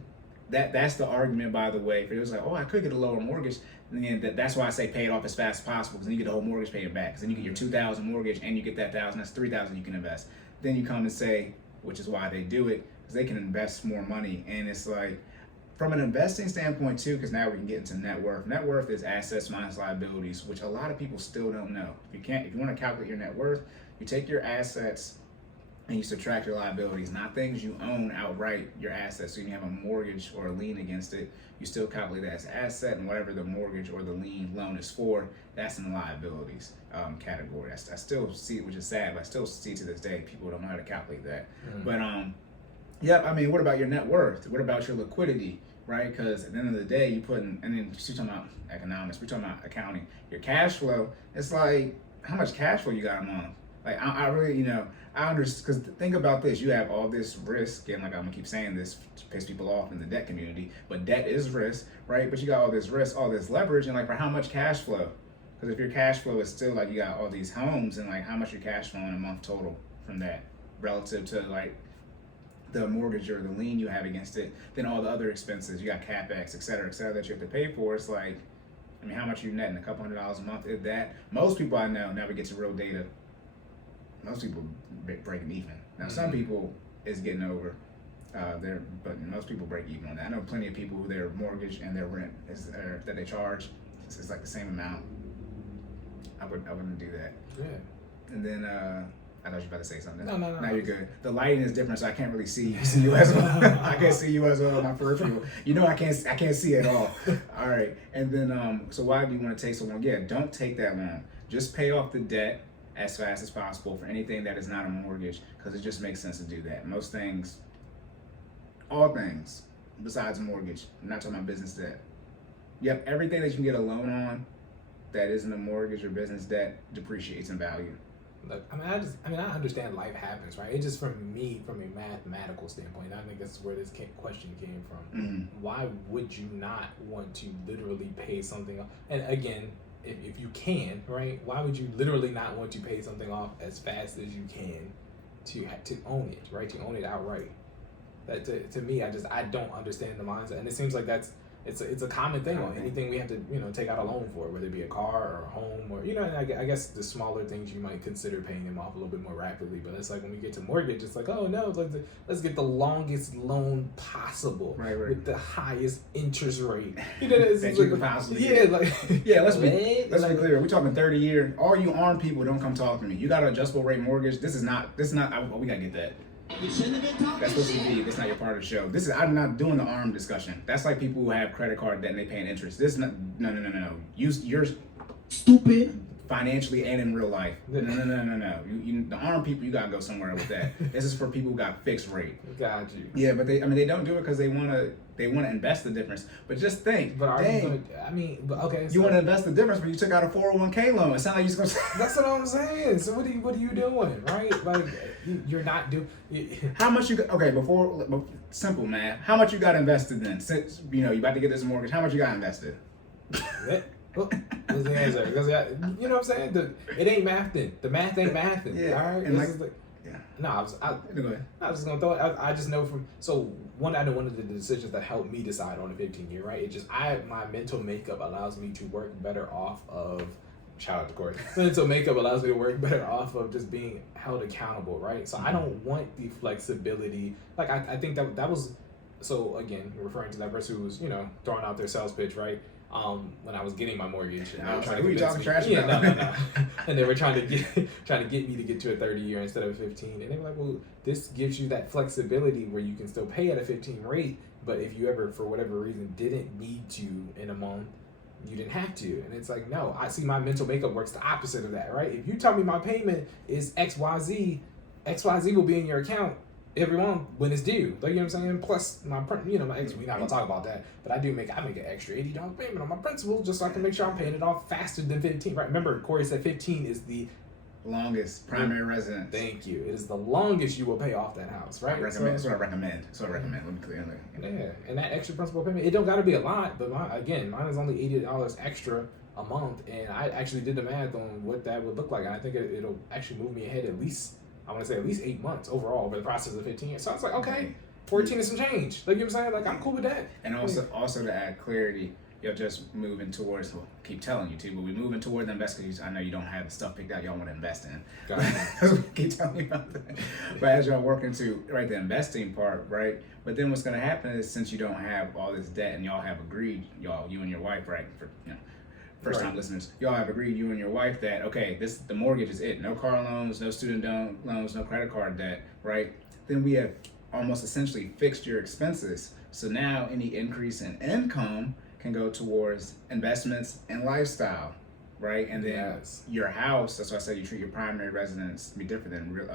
that's the argument, by the way. For it was like, oh, I could get a lower mortgage. And then that's why I say pay it off as fast as possible, because then you get the whole mortgage payment back. Because then you get your $2,000 mortgage and you get that $1,000. That's $3,000 you can invest. Then you come and say, which is why they do it, because they can invest more money. And it's like, from an investing standpoint too, because now we can get into net worth. Net worth is assets minus liabilities, which a lot of people still don't know. If you want to calculate your net worth, you take your assets and you subtract your liabilities, not things you own outright, your assets. So you can have a mortgage or a lien against it. You still calculate that as an asset, and whatever the mortgage or the lien loan is for, that's in the liabilities category. I still see it, which is sad, but I still see to this day people don't know how to calculate that. But what about your net worth? What about your liquidity, right? Because at the end of the day, you put in, and then you're talking about economics, we're talking about accounting. Your cash flow, it's like, how much cash flow you got a month? Like I really, I understand, because think about this: you have all this risk, and like I'm gonna keep saying this to piss people off in the debt community, but debt is risk, right? But you got all this risk, all this leverage, and like for how much cash flow? Because if your cash flow is still like you got all these homes, and like how much your cash flow in a month total from that, relative to like the mortgage or the lien you have against it, then all the other expenses, you got capex, et cetera, that you have to pay for. It's like, I mean, how much you netting? $200 a month, if that. Most people I know never get to real data. Most people breaking even. Now, some people is getting over there, but most people break even on that. I know plenty of people who their mortgage and their rent is that they charge is like the same amount. I wouldn't do that. Yeah. And then I thought you were about to say something. No. Now you're good. The lighting is different, so I can't really see you as well. I can't see you as well. My peripheral. I can't see at all. All right. And then so why do you want to take so long? Yeah, don't take that long. Just pay off the debt as fast as possible for anything that is not a mortgage, because it just makes sense to do that. Most things, all things besides a mortgage. I'm not talking about business debt. Yep, everything that you can get a loan on that isn't a mortgage or business debt depreciates in value. Look, I understand life happens, right? It's just from me, from a mathematical standpoint. I think that's where this question came from. Mm-hmm. Why would you not want to literally pay something off? And again, if you can, right? Why would you literally not want to pay something off as fast as you can to own it, right? To own it outright. That to me, I don't understand the mindset, and it seems like it's a common thing on anything we have to take out a loan for, whether it be a car or a home or and I guess the smaller things you might consider paying them off a little bit more rapidly. But it's like when you get to mortgage, it's like, oh no, let's get the longest loan possible, right. with the highest interest rate. That you can possibly get. Let's be clear. We're talking 30 years. All you armed people, don't come talk to me. You got an adjustable rate mortgage. This is not. We gotta get that. You shouldn't have been talking That's supposed to shit. be. That's not your part of the show. I'm not doing the arm discussion. That's like people who have credit card debt and they paying interest. This is not. No. You're Stupid. financially and in real life. No. The armed people, you gotta go somewhere with that. This is for people who got fixed rate. Got you. Yeah, but they don't do it because they wanna invest the difference. But just think. But are you dang, gonna? But okay. you want to invest the difference, but you took out a 401k loan. It sounds like you're just gonna. That's what I'm saying. So what are you doing, right? Like you're not doing. How much you got? Okay, before simple math. How much you got invested then? Since you about to get this mortgage, how much you got invested? What's the answer? Because you know what I'm saying? It ain't mathing. The math ain't mathing. Yeah, All right. and No, I was just gonna throw it. I just know from one of the decisions that helped me decide on a 15-year, right? It just my mental makeup allows me to work better off of. Shout out to Cory. Mental makeup allows me to work better off of just being held accountable, right? So I don't want the flexibility. Like I think that was. So again, referring to that person who was throwing out their sales pitch, right? When I was getting my mortgage, and I was trying to convince me. Yeah, no. And they were trying to get me to get to a 30-year instead of a 15. And they were like, well, this gives you that flexibility where you can still pay at a 15 rate, but if you ever, for whatever reason, didn't need to in a month, you didn't have to. And it's like, no, I see my mental makeup works the opposite of that, right? If you tell me my payment is XYZ will be in your account every month when it's due. Like, you know what I'm saying? Plus my my ex, we're not gonna talk about that, but I make an extra $80 payment on my principal just so I can make sure I'm paying it off faster than 15. Right? Remember, Cory said 15 is the longest primary residence. Thank you. It is the longest you will pay off that house, right? That's what I recommend. Let me clear that. Yeah, and that extra principal payment, it don't got to be a lot, but mine is only $80 extra a month, and I actually did the math on what that would look like, and I think it'll actually move me ahead at least 8 months overall over the process of 15 years. So I was like, okay, 14 is some change. Like, you know what I'm saying? Like, I'm cool with that. And also to add clarity, you're just moving towards, keep telling you to, but we're moving toward the invest because I know you don't have the stuff picked out y'all want to invest in. Got it. Keep telling you about that. But as y'all work into, right, the investing part, right? But then what's going to happen is, since you don't have all this debt and y'all have agreed, you and your wife, right, for, first time listeners, y'all have agreed, you and your wife, that okay, the mortgage is it. No car loans, no student loans, no credit card debt, right? Then we have almost essentially fixed your expenses. So now any increase in income can go towards investments and lifestyle, right? And then your house, that's why I said you treat your primary residence to be different than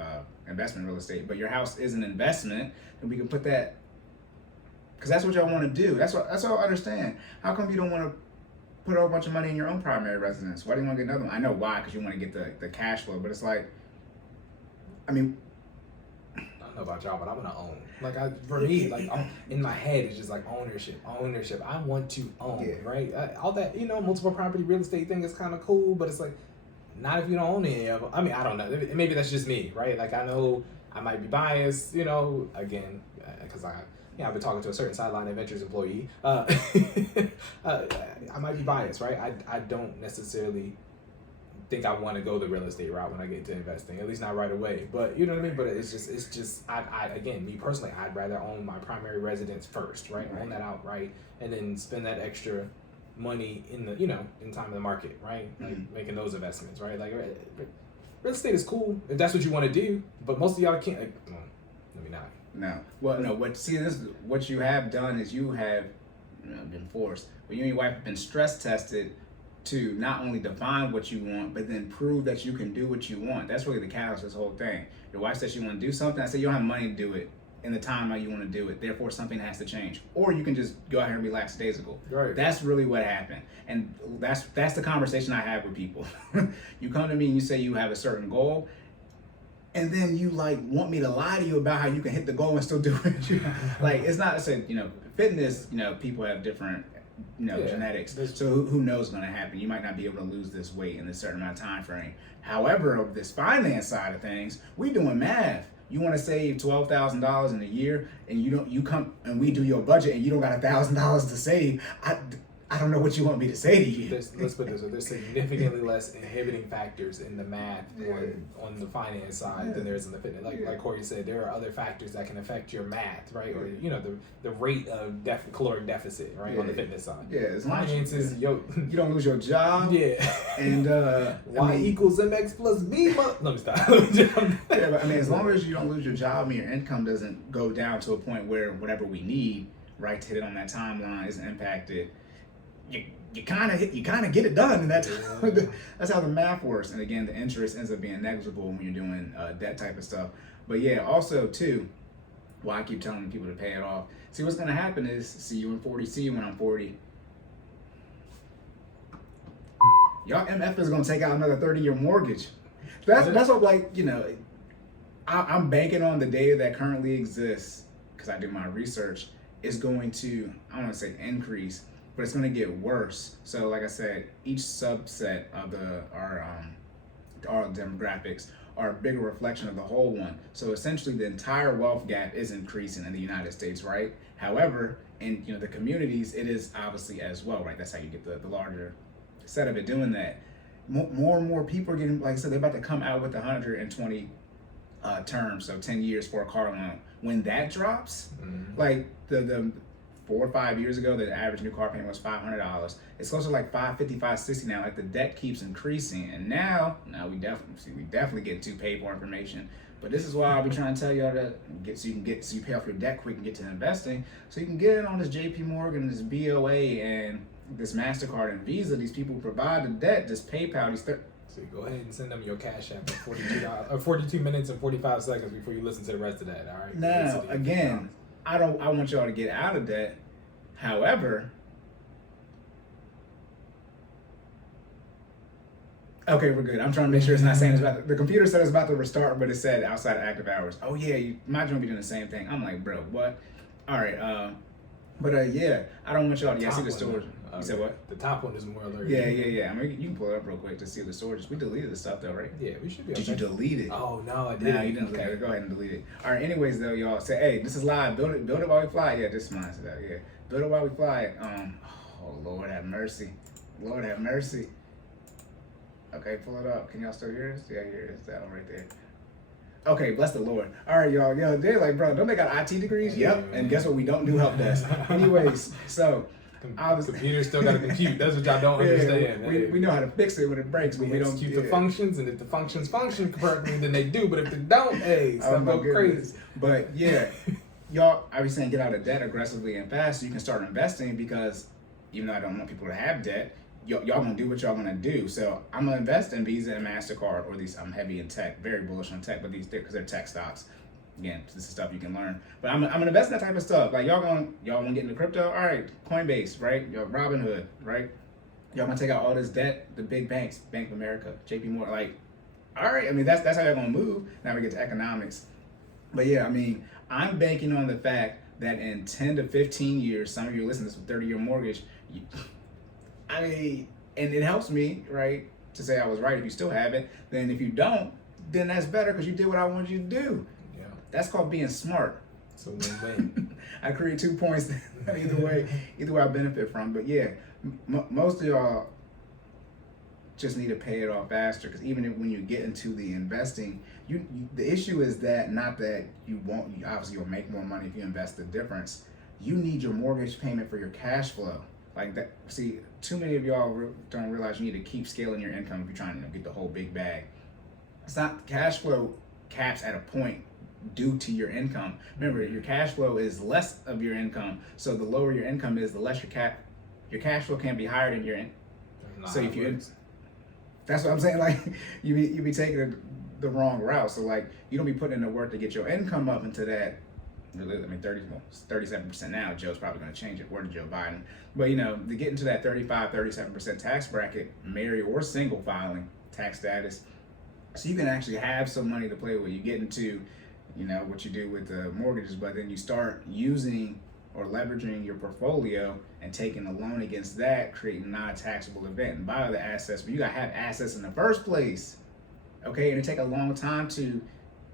investment real estate, but your house is an investment, and we can put that, because that's what y'all want to do. That's what I understand. How come you don't want to put a whole bunch of money in your own primary residence? Why do you want to get another one? I know why, because you want to get the cash flow, but it's like, I mean, I don't know about y'all, but I want to own. Like for me, like in my head, it's just like ownership. I want to own, Yeah. right? All that, multiple property real estate thing is kind of cool, but it's like not if you don't own any of them. I mean, I don't know. Maybe that's just me, right? Like I know I might be biased, again, because I've been talking to a certain Sideline Adventures employee. I might be biased, right? I don't necessarily think I want to go the real estate route when I get into investing, at least not right away. But you know what I mean? But it's just I again, me personally, I'd rather own my primary residence first, right? Own that outright, and then spend that extra money in the in time of the market, right? Like making those investments, right? Like real estate is cool if that's what you want to do, but most of y'all can't. Let me not. no. Well, no. What you have done is you have been forced. But you and your wife have been stress tested to not only define what you want, but then prove that you can do what you want. That's really the catalyst of this whole thing. Your wife says you want to do something. I said you don't have money to do it in the time how you want to do it. Therefore, something has to change. Or you can just go out here and be lackadaisical. Right. That's really what happened. And that's the conversation I have with people. You come to me and you say you have a certain goal, and then you want me to lie to you about how you can hit the goal and still do it. Like it's not. I said fitness. People have different genetics. So who knows what's going to happen? You might not be able to lose this weight in a certain amount of time frame. However, of this finance side of things, we doing math. You want to save $12,000 in a year, and you come and we do your budget, and you don't got $1,000 to save. I don't know what you want me to say to you. Let's put this way. There's significantly less inhibiting factors in the math on the finance side than there is in the fitness. Like Corey said, there are other factors that can affect your math, right? Or the rate of caloric deficit, right, on the fitness side. Yeah, as long finances, as you don't lose your job. Yeah. And Y equals MX plus B. Let me stop. Yeah, but as long as you don't lose your job and your income doesn't go down to a point where whatever we need, right, to hit on that timeline isn't impacted. You kind of get it done, and that's how the math works. And again, the interest ends up being negligible when you're doing that type of stuff. But yeah, also too, why I keep telling people to pay it off. See, what's gonna happen is see you when I'm 40. Y'all MF is gonna take out another 30-year mortgage. That's what I'm banking on the data that currently exists because I do my research is going to I don't want to say increase, but it's going to get worse. So like I said, each subset of our demographics are a bigger reflection of the whole one. So essentially the entire wealth gap is increasing in the United States, right? However, in the communities, it is obviously as well, right? That's how you get the larger set of it doing that. More and more people are getting, like I said, they're about to come out with 120 terms, so 10 years for a car loan. When that drops, like the 4 or 5 years ago, the average new car payment was $500. It's closer to like $550, $560 now. Like the debt keeps increasing, and now we definitely get to pay for information. But this is why I'll be trying to tell y'all that so you pay off your debt quick and get to investing, so you can get in on this JP Morgan, this BOA, and this MasterCard and Visa. These people provide the debt, this PayPal, these. So you go ahead and send them your cash app for 42 minutes and 45 seconds before you listen to the rest of that. All right. Now again, I want y'all to get out of debt. However, okay, we're good. I'm trying to make sure it's not saying it's about the computer said it's about to restart, but it said outside of active hours. Oh yeah, you might be doing the same thing. I'm like, bro, what? All right, yeah, I don't want y'all to. Yeah, I see the storage. You said what? The top one is more alert. Yeah. I mean, you can pull it up real quick to see the storage. We deleted the stuff though, right? Yeah, we should be. Did you delete it? Oh no, I didn't. No, you didn't. Okay, go ahead and delete it. All right. Anyways, though, y'all say, hey, this is live. Build it while we fly. Yeah, this is mine. So yeah, build it while we fly. Oh Lord have mercy. Lord have mercy. Okay, pull it up. Can y'all still hear us? Yeah, here it is. That one right there. Okay, bless the Lord. All right, y'all. Yo, they're like, bro, don't they got IT degrees? Yep. And guess what? We don't do help desk. Anyways, so. Computer still got to compute. That's what y'all don't understand. We know how to fix it when it breaks, but we don't execute the functions, and if the functions function correctly, then they do. But if they don't, hey, stuff go crazy. But yeah, y'all, I was saying get out of debt aggressively and fast so you can start investing, because even though I don't want people to have debt, y'all gonna do what y'all gonna do. So I'm gonna invest in Visa and MasterCard, or at least I'm heavy in tech, very bullish on tech, but because they're tech stocks. Again, this is stuff you can learn. But I'm gonna invest in that type of stuff. Like y'all wanna get into crypto? All right, Coinbase, right? Y'all Robinhood, right? Y'all gonna take out all this debt, the big banks, Bank of America, JP Morgan, like all right. I mean, that's how you're gonna move. Now we get to economics. But yeah, I mean, I'm banking on the fact that in 10 to 15 years, some of you listen to this with 30-year mortgage. I mean, and it helps me, right, to say I was right if you still have it. Then if you don't, then that's better because you did what I wanted you to do. Yeah. That's called being smart. So win-win. I create 2 points either way I benefit from. But yeah, most of y'all just need to pay it off faster because even when you get into the investing, the issue is that not that you obviously you'll make more money if you invest the difference. You need your mortgage payment for your cash flow. Like that. See, too many of y'all don't realize you need to keep scaling your income if you're trying to get the whole big bag. It's not cash flow caps at a point due to your income. Remember, your cash flow is less of your income. So the lower your income is, the less your cash flow can't be higher than your income. So if you, that's what I'm saying. Like you be taking the wrong route. So like you don't be putting in the work to get your income up into that. I mean, 37% now. Joe's probably going to change it. Word to Joe Biden. But you know, to get into that 37% tax bracket, married or single filing tax status, so you can actually have some money to play with. You get into, you know, what you do with the mortgages, but then you start using or leveraging your portfolio and taking a loan against that, creating a non-taxable event and buy the assets. But you gotta have assets in the first place, okay? And it take a long time to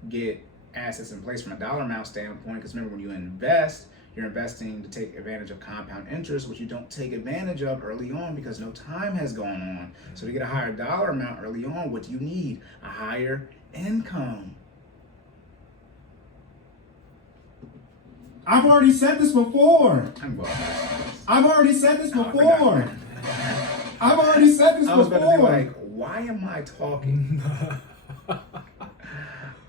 get assets in place from a dollar amount standpoint. Because remember, when you invest, you're investing to take advantage of compound interest, which you don't take advantage of early on because no time has gone on. So to get a higher dollar amount early on, what do you need? A higher income. I've already said this before. I've already said this I before. I've already said this I was about to be before. like, why am I talking?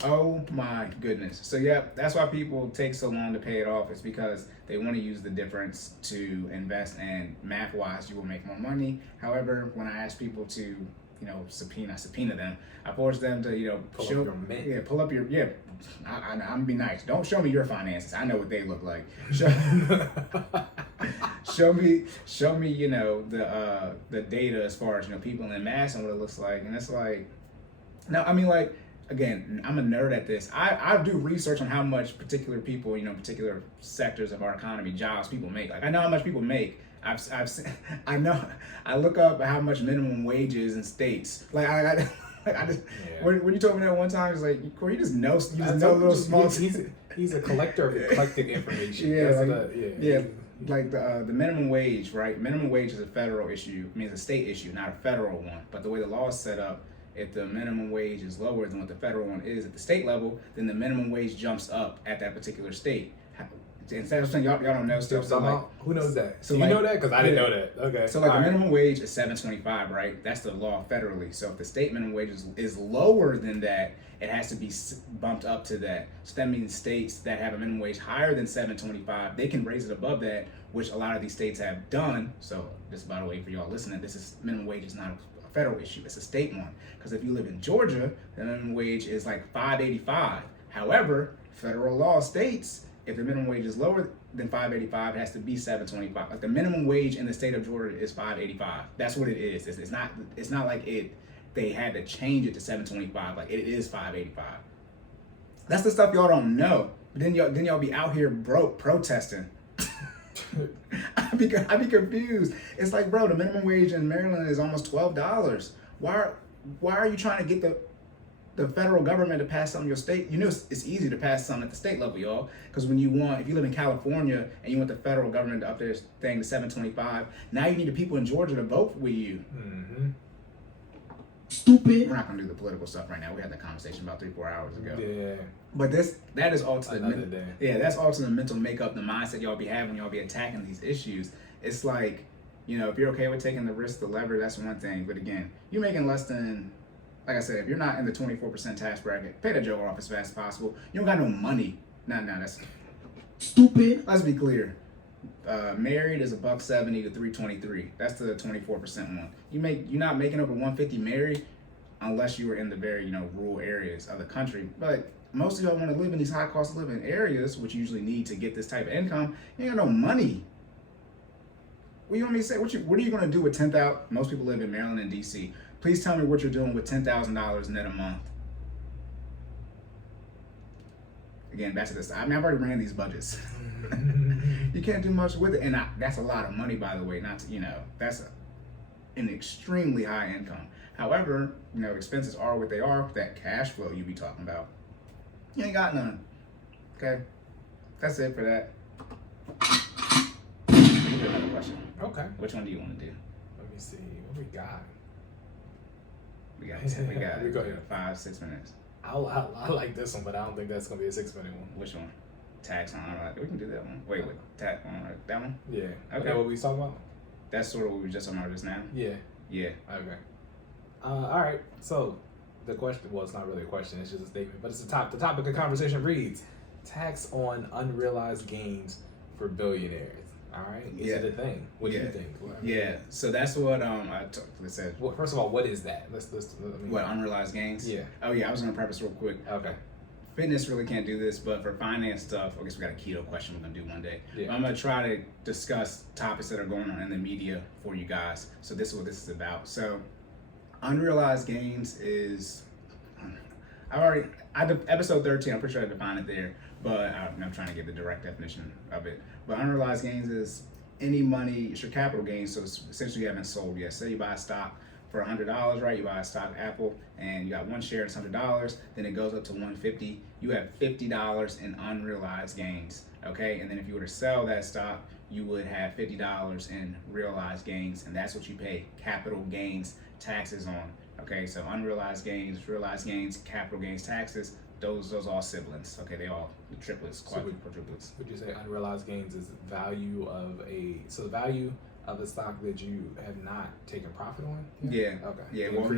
Oh my goodness. So yeah, that's why people take so long to pay it off. It's because they want to use the difference to invest, and math wise you will make more money. However, when I ask people to, you know, subpoena them, I force them to, you know, pull up your I'm gonna be nice. Don't show me your finances. I know what they look like. Show me, you know, the data as far as, you know, people in mass and what it looks like. And it's like, no, I mean, like, again, I'm a nerd at this. I do research on how much particular people, you know, particular sectors of our economy, jobs people make. Like I know how much people make. I know. I look up how much minimum wage is in states. Like I just when you told me that one time, it's like, Corey, you just know little small. He's a collector of eclectic information. Like the minimum wage, right? Minimum wage is a federal issue. I mean, it's a state issue, not a federal one. But the way the law is set up, if the minimum wage is lower than what the federal one is at the state level, then the minimum wage jumps up at that particular state. Instead of saying y'all don't know stuff, so like, who knows that? So you like, know that? Because I didn't know that. Okay. So like the minimum wage is $7.25, right? That's the law federally. So if the state minimum wage is lower than that, it has to be bumped up to that. So that means states that have a minimum wage higher than $7.25, they can raise it above that, which a lot of these states have done. So just by the way, for y'all listening, this is minimum wage is not a federal issue. It's a state one. Because if you live in Georgia, the minimum wage is like $5.85. However, federal law states if the minimum wage is lower than $5.85, it has to be $7.25. Like the minimum wage in the state of Georgia is $5.85. That's what it is. It's not like they had to change it to $7.25. Like it is $5.85. That's the stuff y'all don't know. But then y'all be out here broke protesting. I be confused. It's like, bro, the minimum wage in Maryland is almost $12. Why are you trying to get the federal government to pass something in your state? You know, it's easy to pass something at the state level, y'all. Because if you live in California and you want the federal government to up their thing to $7.25, now you need the people in Georgia to vote with you. Mm-hmm. Stupid. We're not gonna do the political stuff right now. We had that conversation about 3-4 hours ago. Yeah. But that is all to that's all to the mental makeup, the mindset y'all be having, y'all be attacking these issues. It's like, you know, if you're okay with taking the risk, the lever, that's one thing. But again, you're making less than, like I said, if you're not in the 24% tax bracket, pay the Joe off as fast as possible. You don't got no money. No, that's stupid. Let's be clear. Married is $170 to $323. That's the 24% one. You're not making over $150 married unless you were in the very, you know, rural areas of the country. But most of y'all want to live in these high cost of living areas, which you usually need to get this type of income. You ain't got no money. What do you want me to say? What are you going to do with 10,000? Most people live in Maryland and DC. Please tell me what you're doing with $10,000 net a month. Again, back to this. I mean, I've already ran these budgets. You can't do much with it, and that's a lot of money, by the way. Not to, that's an extremely high income. However, expenses are what they are. That cash flow you be talking about, you ain't got none. Okay, that's it for that. Another question. Okay. Which one do you want to do? Let me see. What we got? We got We go ahead. 5-6 minutes. I like this one, but I don't think that's gonna be a 6-minute one. Which one? Tax on unrealized. We can do that one. Wait, tax on that one? Yeah. Okay. Okay. What we was talking about? That's sort of what we were just talking about just now. Yeah. Yeah. Okay. All right. So the question, well, it's not really a question. It's just a statement, but it's the topic of conversation reads: tax on unrealized gains for billionaires. All right. Is it a thing? What do you think? Yeah. So that's what it said. Well, first of all, what is that? What, unrealized gains? Yeah. Oh yeah, I was gonna preface real quick. Okay. Fitness really can't do this, but for finance stuff, I guess we got a keto question we're gonna do one day. Yeah. I'm gonna try to discuss topics that are going on in the media for you guys. So this is what this is about. So unrealized gains is, episode 13, I'm pretty sure I defined it there, but I'm trying to give the direct definition of it. But unrealized gains is any money, it's your capital gains, so essentially you haven't sold yet. Say you buy a stock for $100, right? You buy a stock Apple and you got one share, it's $100, then it goes up to $150. You have $50 in unrealized gains, okay? And then if you were to sell that stock, you would have $50 in realized gains, and that's what you pay capital gains taxes on, okay? So unrealized gains, realized gains, capital gains taxes, those all siblings, okay? They all triplets, quadruplets. Would you say unrealized gains is the value of a stock that you have not taken profit on? Yeah. Okay. Yeah. Let me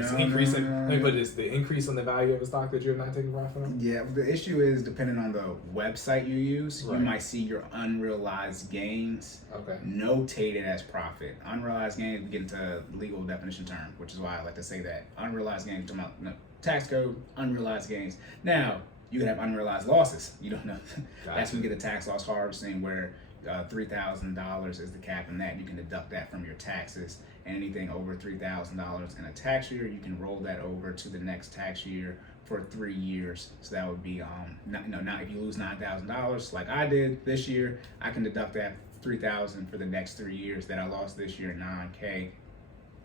put this: the increase in the value of a stock that you have not taken profit on. Yeah. The issue is depending on the website you use, Right. you might see your unrealized gains Okay. notated as profit. Unrealized gains, we get into legal definition term, which is why I like to say that unrealized gains. Talking about tax code, unrealized gains. Now you can have unrealized losses. You don't know. That's when you get a tax loss harvesting where. $3,000 is the cap in that. You can deduct that from your taxes. Anything over $3,000 in a tax year, you can roll that over to the next tax year for 3 years. So that would be, now if you lose $9,000 like I did this year, I can deduct that $3,000 for the next 3 years that I lost this year, $9K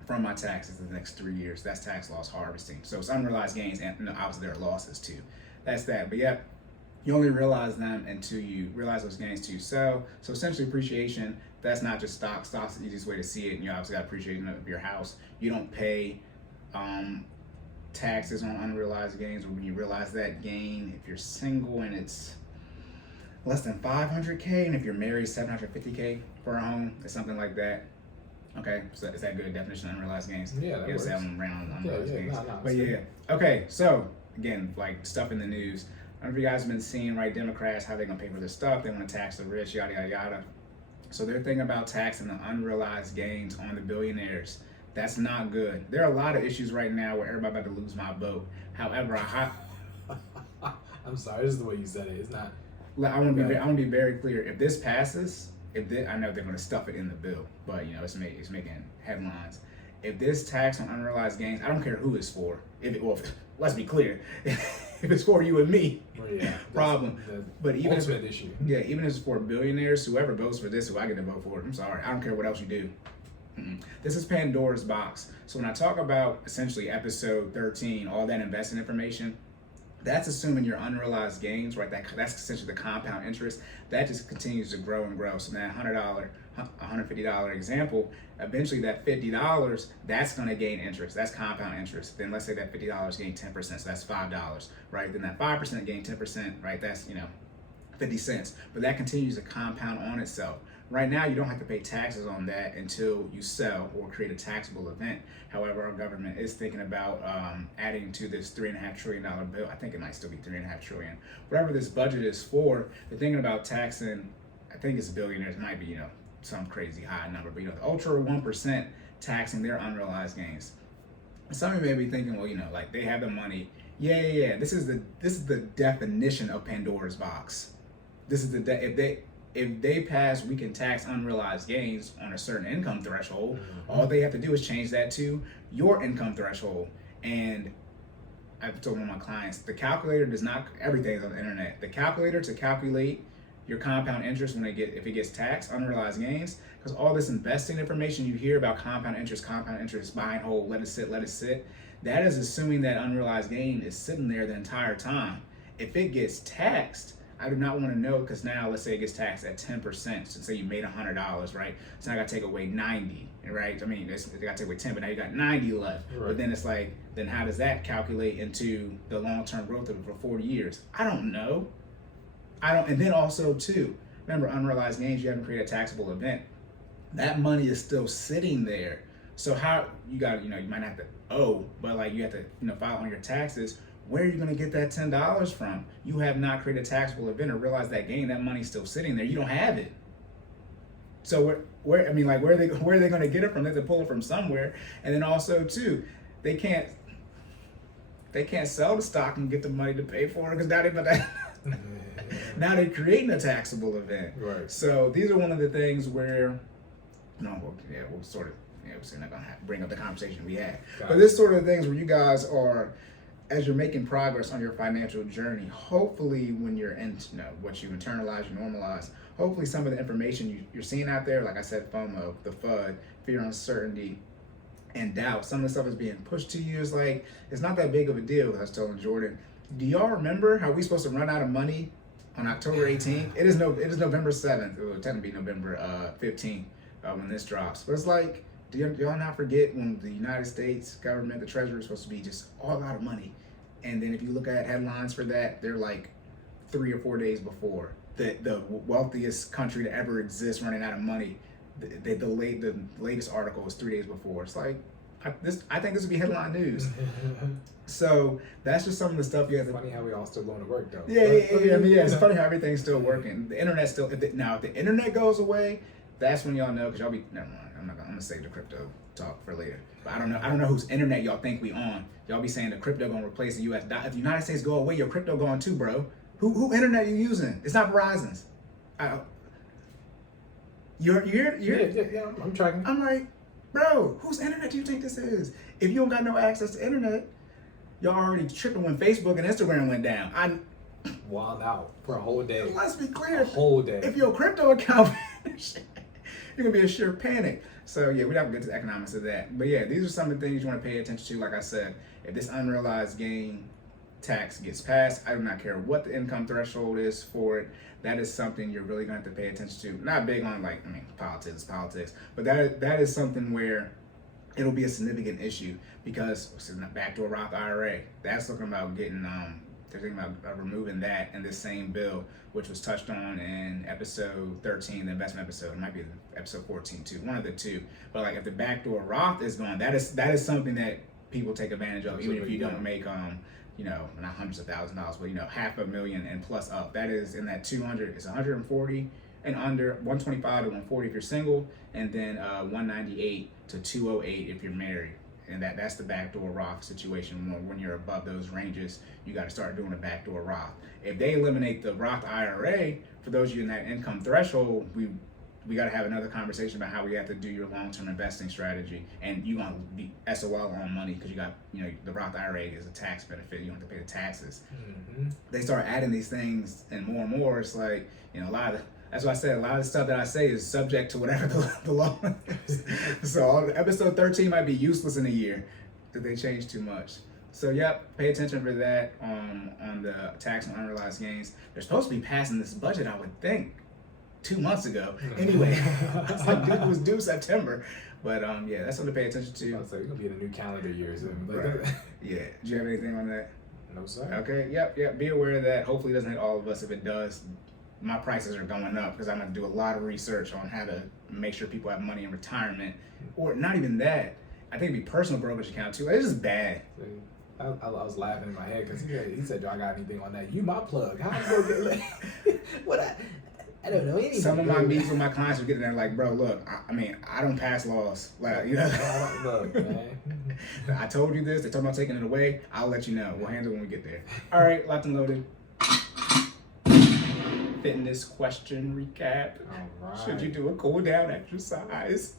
from my taxes the next 3 years. That's tax loss harvesting. So it's unrealized gains, and obviously there are losses too. That's that. But yeah. You only realize them until you realize those gains to sell. So essentially appreciation, that's not just stock. Stock's the easiest way to see it. And you obviously got appreciation of your house. You don't pay taxes on unrealized gains, or when you realize that gain, if you're single and it's less than $500K, and if you're married, $750K for a home, it's something like that. Okay, so is that good definition of unrealized gains? Yeah, that works. That one round unrealized gains. No, but yeah, okay, so again, like stuff in the news. I don't know if you guys have been seeing, right, Democrats, how they're going to pay for this stuff. They want to tax the rich, yada, yada, yada. So they're thinking about taxing the unrealized gains on the billionaires. That's not good. There are a lot of issues right now where everybody about to lose my vote. However, I'm sorry, this is the way you said it. It's not. I want to be very clear. If this passes, I know they're going to stuff it in the bill, but it's making headlines. If this tax on unrealized gains, I don't care who it's for. Let's be clear. If it's for you and me, Well, yeah, problem. But even ultimate issue. Yeah, even if it's for billionaires, whoever votes for this, who I get to vote for, I'm sorry, I don't care what else you do. This is Pandora's box. So when I talk about essentially episode 13, all that investing information, that's assuming your unrealized gains, right? That's essentially the compound interest. That just continues to grow and grow. So that $150 example, eventually that $50, that's going to gain interest. That's compound interest. Then let's say that $50 gain 10%, so that's $5, right? Then that 5% gain 10%, right? That's 50 cents. But that continues to compound on itself. Right now, you don't have to pay taxes on that until you sell or create a taxable event. However, our government is thinking about adding to this $3.5 trillion bill. I think it might still be $3.5 trillion. Whatever this budget is for, they're thinking about taxing, I think it's billionaires, it might be, some crazy high number, but the ultra 1% taxing their unrealized gains. Some of you may be thinking, well, like they have the money. Yeah. This is the definition of Pandora's box. This is if they pass, we can tax unrealized gains on a certain income threshold. All they have to do is change that to your income threshold. And I've told one of my clients, the calculator does not, everything is on the internet. The calculator to calculate your compound interest if it gets taxed, unrealized gains, because all this investing information you hear about compound interest, buy and hold, let it sit, that is assuming that unrealized gain is sitting there the entire time. If it gets taxed, I do not want to know, because now let's say it gets taxed at 10%. So say you made $100, right? So now I got to take away 90, right? I mean, they got to take away 10, but now you got 90 left. Right. But then it's like, then how does that calculate into the long-term growth of it for 40 years? I don't know. And then also too, remember unrealized gains, you haven't created a taxable event. That money is still sitting there. So how you got, you might have to owe, but like you have to, file on your taxes. Where are you going to get that $10 from? You have not created a taxable event or realized that gain. That money's still sitting there. You don't have it. So where are they going to get it from? They have to pull it from somewhere. And then also too, they can't sell the stock and get the money to pay for it, because now they're creating a taxable event. Right. So these are one of the things where, we're not going to bring up the conversation we had. But this sort of things where you guys are, as you're making progress on your financial journey, hopefully when you're in, what you internalize, you normalize, hopefully some of the information you're seeing out there, like I said, FOMO, the FUD, fear, uncertainty, and doubt, some of the stuff is being pushed to you. Is like, it's not that big of a deal. I was telling Jordan, do y'all remember how we supposed to run out of money on October 18th? It is November 7th. It will technically be November 15th when this drops. But it's like, do y'all not forget when the United States government, the Treasury, is supposed to be just all out of money? And then if you look at headlines for that, they're like 3 or 4 days before. The wealthiest country to ever exist running out of money. The latest article was 3 days before. It's like, I think this would be headline news. So that's just some of the stuff you have to. Funny how we all still going to work though. Yeah. I mean, it's funny how everything's still working. The internet's still. If the internet goes away, that's when y'all know, because y'all be. Never mind. I'm gonna save the crypto talk for later. But I don't know whose internet y'all think we on. Y'all be saying the crypto gonna replace the U.S. If the United States go away, your crypto going too, bro. Who internet you using? It's not Verizon's. You're Yeah, I'm tracking. I'm like, bro, whose internet do you think this is? If you don't got no access to internet, y'all already tripping when Facebook and Instagram went down. Wild out for a whole day. Let's be clear. A whole day. If your crypto account you're gonna be a sheer panic. So yeah, we're not gonna get to the economics of that. But yeah, these are some of the things you want to pay attention to. Like I said, if this unrealized gain tax gets passed, I do not care what the income threshold is for it. That is something you're really going to have to pay attention to. Not big on politics, but that is something where it'll be a significant issue, because back to a Roth IRA, that's looking about getting they're thinking about removing that in this same bill, which was touched on in episode 13, the investment episode. It might be episode 14 too, one of the two. But like, if the backdoor Roth is gone, that is something that people take advantage of, even if you don't make not hundreds of thousands of dollars, but $500,000 and plus up. That is in that 200. It's 140 and under, 125 to 140 if you're single, and then 198 to 208 if you're married. And that's the backdoor Roth situation. When you're above those ranges, you got to start doing a backdoor Roth. If they eliminate the Roth IRA, for those of you in that income threshold, we got to have another conversation about how we have to do your long-term investing strategy. And you want to be SOL on money, because you got, the Roth IRA is a tax benefit. You don't have to pay the taxes. Mm-hmm. They start adding these things, and more. It's like, that's why I said a lot of the stuff that I say is subject to whatever the law is. So episode 13 might be useless in a year if they change too much. So pay attention for that on the tax on unrealized gains. They're supposed to be passing this budget, I would think, 2 months ago. Anyway, it's like, it was due September. But that's something to pay attention to. I was like, we're gonna be in a new calendar year soon. Right. Yeah. Do you have anything on that? No, sir. Okay. Yep. Be aware of that. Hopefully, it doesn't hit all of us. If it does, my prices are going up, because I'm going to do a lot of research on how to make sure people have money in retirement, or not even that. I think it'd be personal brokerage account too. It's just bad. I was laughing in my head, because he said, "Y'all got anything on that? You my plug. How you gonna get what? I don't know anything." Some of my meetings with my clients are getting there like, "Bro, look, I don't pass laws. Like, Look, man. I told you this. They told me I'm taking it away. I'll let you know. We'll handle it when we get there." All right, locked and loaded. fitness question recap. All right. Should you do a cool down exercise?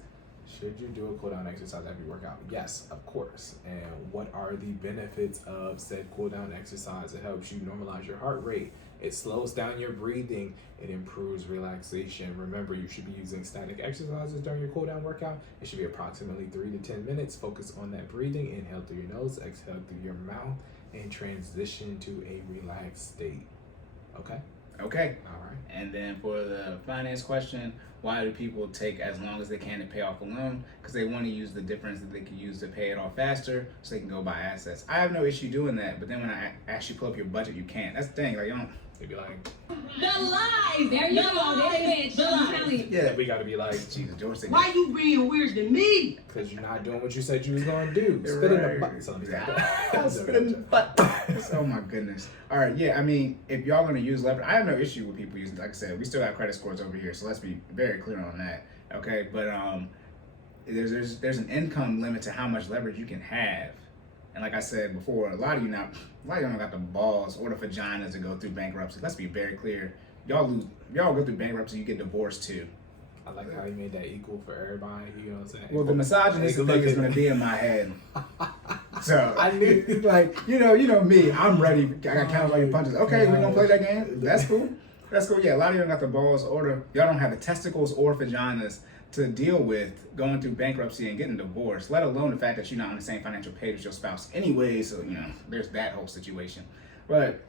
Should you do a cooldown exercise after your workout? Yes, of course. And what are the benefits of said cooldown exercise? It helps you normalize your heart rate. It slows down your breathing. It improves relaxation. Remember, you should be using static exercises during your cooldown workout. It should be approximately 3 to 10 minutes. Focus on that breathing. Inhale through your nose, exhale through your mouth, and transition to a relaxed state. Okay? Okay. All right. And then for the finance question, why do people take as long as they can to pay off a loan? Because they want to use the difference that they can use to pay it off faster so they can go buy assets. I have no issue doing that, but then when I actually pull up your budget, you can't. That's the thing. Like, you don't. They'd be like, The lies. There you go. They bitch. I'm telling you. Yeah. we got to be like, Jesus, George said. Why you being weird to me? because you're not doing what you said you was going to do. You're Spit in the right. butt. So Spit in the butt. Oh my goodness. All right, yeah. I mean, if y'all gonna use leverage, I have no issue with people using. Like I said, we still got credit scores over here, so let's be very clear on that. Okay, but there's an income limit to how much leverage you can have, and like I said before, a lot of you don't got the balls or the vaginas to go through bankruptcy. Let's be very clear. Y'all go through bankruptcy, you get divorced too. I like how you made that equal for everybody. You know what I'm saying? Well, the misogynistic thing is gonna be in my head. So I knew. like you know me, I'm ready. I got counted by your punches. Okay, we gonna play that game. That's cool. That's cool. Yeah, a lot of you don't got the balls or y'all don't have the testicles or vaginas to deal with going through bankruptcy and getting divorced. Let alone the fact that you're not on the same financial page as your spouse anyway. So there's that whole situation. But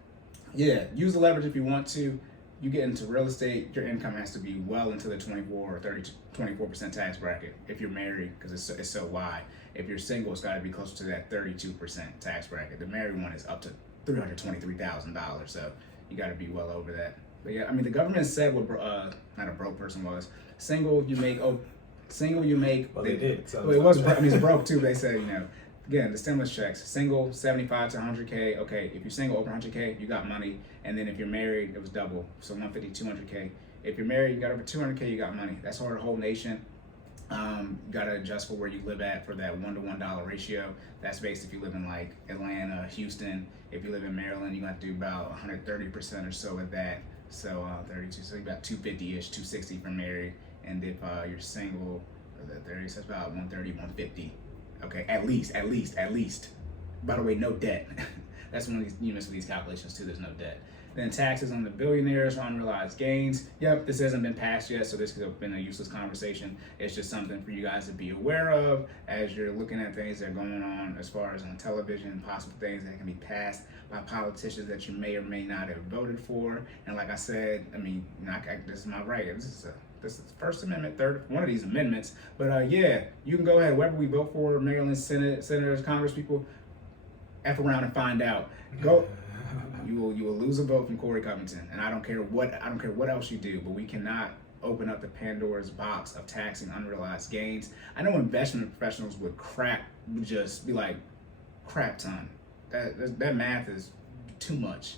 yeah, use the leverage if you want to. You get into real estate, your income has to be well into the 24 or 24% tax bracket if you're married, because it's so wide. If you're single, it's got to be closer to that 32% tax bracket. The married one is up to $323,000, so you got to be well over that. But yeah, I mean, the government said what not a broke person was. Single, you make. Well, they did. So well, it was. I mean, it's broke too. They said, again, the stimulus checks. Single, 75 to 100K. Okay, if you're single over 100K, you got money. And then if you're married, it was double. So 150, 200K. If you're married, you got over 200K, you got money. That's for the whole nation. You got to adjust for where you live at for that $1-to-$1 ratio. That's based if you live in like Atlanta, Houston. If you live in Maryland, you got to do about 130% or so of that. So 32, so you got 250-ish, 260 for married. And if you're single, 30, so that's about 130, 150. Okay, at least. By the way, no debt. That's one of these, you miss with these calculations too, there's no debt. Then taxes on the billionaires or unrealized gains. Yep, this hasn't been passed yet, so this could have been a useless conversation. It's just something for you guys to be aware of as you're looking at things that are going on as far as on television, possible things that can be passed by politicians that you may or may not have voted for. And like I said, I mean, this is my right. This is the First Amendment, one of these amendments. But yeah, you can go ahead, whoever we vote for, Maryland senators, congresspeople, F around and find out. Go. You will lose a vote from Cory Covington, and I don't care what else you do, but we cannot open up the Pandora's box of taxing unrealized gains. I know investment professionals would just be like, crap ton. That math is too much.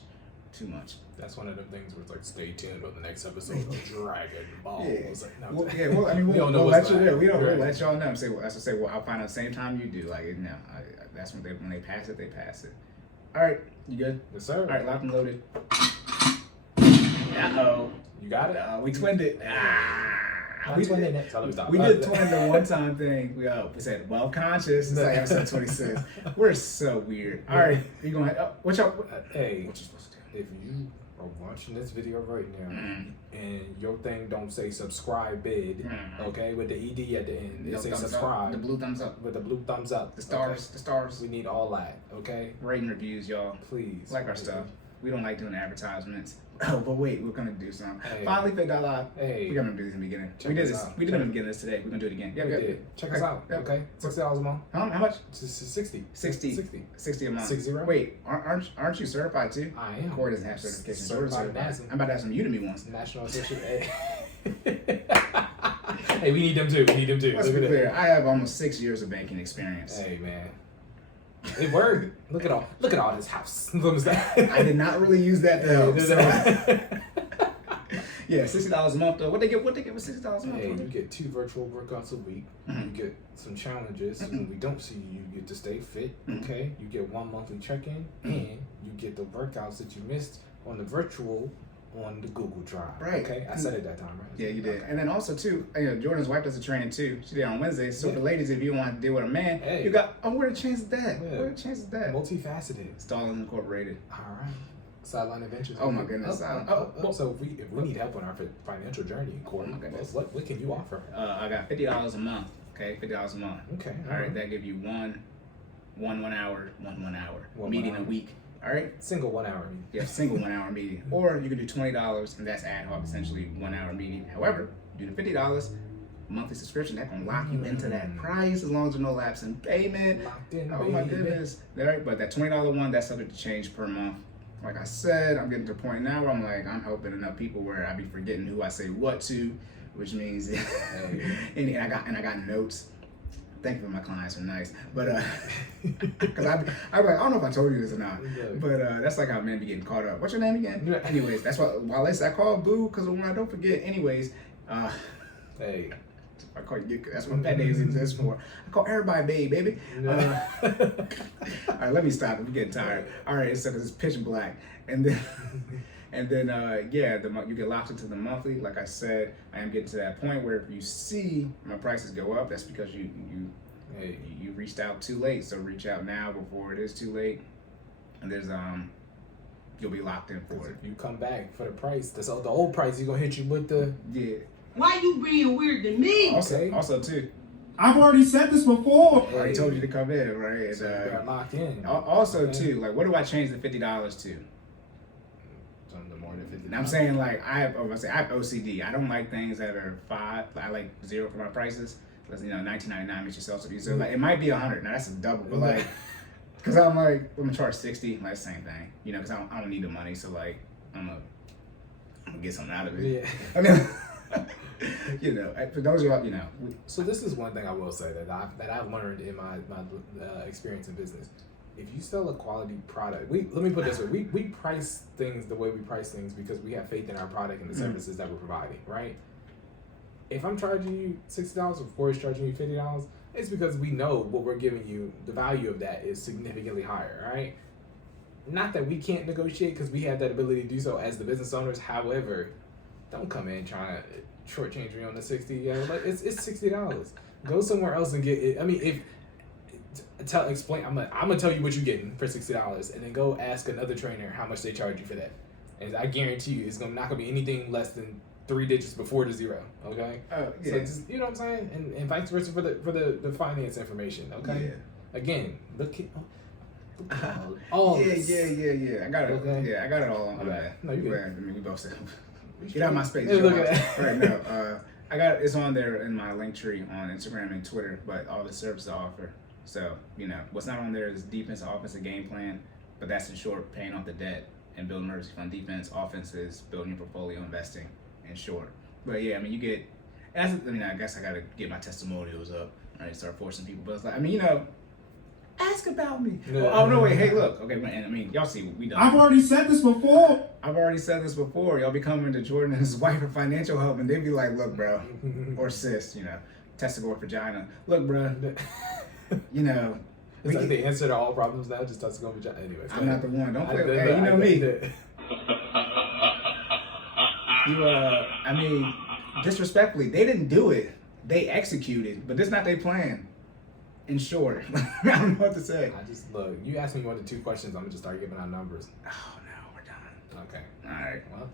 That's one of the things where it's like, stay tuned on the next episode of Dragon Ball. Yeah. It's like, no, Well, I mean, we'll let you know. We'll Right. let y'all know. I'll find out the same time you do. Like, that's when they pass it, they pass it. All right, you good? Yes, sir. All right, locked and loaded. Uh-oh. You got it? We twinned it. We twin it. So let me stop. We did twin the one-time thing. We said, well, conscious. It's like episode 26. We're so weird. All right, you going to... what you supposed to do? If you are watching this video right now and your thing don't say subscribe bid, okay, with the ED at the end, it say subscribe. The blue thumbs up. With the blue thumbs up. The stars. Okay? The stars. We need all that, okay? Rating reviews, y'all. Please. Like our stuff. We don't like doing advertisements. Oh, but wait, we're gonna do some. Hey. FinallyFit.live. Hey. We're gonna do this in the beginning. Check We did us this. out. We did it in the beginning of this today. We're gonna do it again. We did. Check us out, okay? $60 a month. How much? 60. 60 a month. 60. Wait, aren't you certified too? I am. Cory doesn't have certification. Certified NASA. I'm about to have some Udemy ones. National Associate. Hey, we need them too. Let's be clear. I have almost 6 years of banking experience. Hey, man. It worked. Look at all this house. I did not really use that though. So. Yeah, $60 a month though. What they get with $60 a month? Hey, you get 2 virtual workouts a week. You get some challenges. When we don't see you, you get to stay fit. Okay, you get 1 monthly check-in, and you get the workouts that you missed on the virtual on the Google Drive. Right. Okay, I said it that time, right? Yeah, you did. Okay. And then also too, Jordan's wife does a training too. She did on Wednesday. So Yeah. for ladies, if you want to deal with a man, Hey. you got. Oh, what are the chances of that? Yeah. What are the chances of that? Multifaceted. Stallings Incorporated. All right. Sideline Adventures. Oh my goodness. So if we need help on our financial journey, Corey, Oh my goodness. what can you offer? I got $50 a month. Okay, $50 a month. Okay. All right, that give you one hour One meeting hour. a week. All right. Single 1 hour. Yeah, single 1 hour meeting. Or you can do $20 and that's ad hoc, essentially 1 hour meeting. However, do the $50 monthly subscription, that gonna lock you into that price as long as there's no lapse in payment. Locked in, Oh my baby. goodness. All right, but that $20 one, that's subject to change per month. Like I said, I'm getting to the point now where I'm like, I'm helping enough people where I be forgetting who I say what to, which means and I got notes. Thank you for my clients are nice, but because I'm like, I don't know if I told you this or not, but that's like how men be getting caught up. What's your name again? Anyways, that's what Wallace I call Boo because when I don't forget. Anyways, Hey. I call you. That's what pet names exist for. I call everybody baby. All right, let me stop. I'm getting tired. All right, so because it's pitch black, and then. And then, you get locked into the monthly. Like I said, I am getting to that point where if you see my prices go up, that's because you reached out too late. So reach out now before it is too late. And there's you'll be locked in for it. If you come back for the price, the old price, you're gonna hit you with the Why you being weird to me? Also too, I've already said this before. I already told you to come in, right? And, so you got locked in. Also Okay. too, like what do I change the $50 to? Something more than 50. And I'm saying like I have OCD. I don't like things that are 5. I like 0 for my prices. Because $19.99 makes yourself so like it might be 100. Now that's a double, but like because I'm like I'm gonna charge 60. Like same thing, because I don't need the money. So like I'm gonna get something out of it. Yeah. I mean, for those of you So this is one thing I will say that I've learned in my experience in business. If you sell a quality product, let me put it this way: we price things the way we price things because we have faith in our product and the services that we're providing, right? If I'm charging you $60 or Corey's charging you $50, it's because we know what we're giving you. The value of that is significantly higher, right? Not that we can't negotiate because we have that ability to do so as the business owners. However, don't come in trying to shortchange me on the $60. Like it's $60. Go somewhere else and get it. I mean, I'm gonna tell you what you're getting for $60, and then go ask another trainer how much they charge you for that. And I guarantee you, it's not gonna be anything less than 3 digits before the 0. Okay. yeah. So just, you know what I'm saying, and vice versa for the finance information. Okay. Yeah. Again, look at all. Yeah. I got it. Okay. Yeah, I got it all on Okay. that. No, you good. I mean, we both said. Get out of my space. Hey, Joe. look at that. Right now, I got it's on there in my link tree on Instagram and Twitter, but all the services I offer. So what's not on there is defense, offensive game plan, but that's in short, paying off the debt and building emergency fund. Defense, offense is building your portfolio, investing, in short. But yeah, I mean, you get. I guess I gotta get my testimonials up, right? Start forcing people, but it's like, ask about me. Yeah. Oh no, wait, hey, look, okay, and I mean, y'all see what we done. I've already said this before. I've already said this before. Y'all be coming to Jordan and his wife for financial help, and they be like, "Look, bro," or sis, testicle or vagina. Look, bro, It's like the answer to all problems now, just touch go vagina. Anyways, I'm not the one. Don't play. I Hey, you know me. did. Disrespectfully, they didn't do it. They executed, but this not their plan. In short, I don't know what to say. I just look. You ask me more than 2 questions, I'm gonna just start giving out numbers. Oh no, we're done. Okay. All right, Well,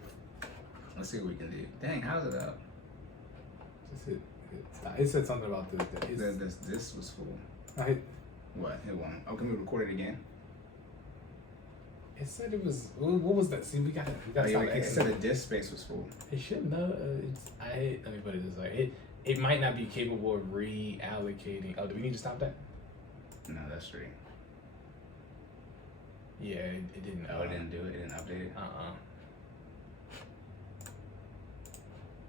let's see what we can do. Dang, how's it up? just hit stop. It said something about This was full. I hit, What? It won't. Oh, can we record it again? it said it was. What was that? See, we gotta Oh, yeah, stop it asking. said the disk space was full. It should know. Let me put it this way. It might not be capable of reallocating. Oh, do we need to stop that? No, that's straight. Yeah, it didn't. Oh, it didn't do it. It didn't update it.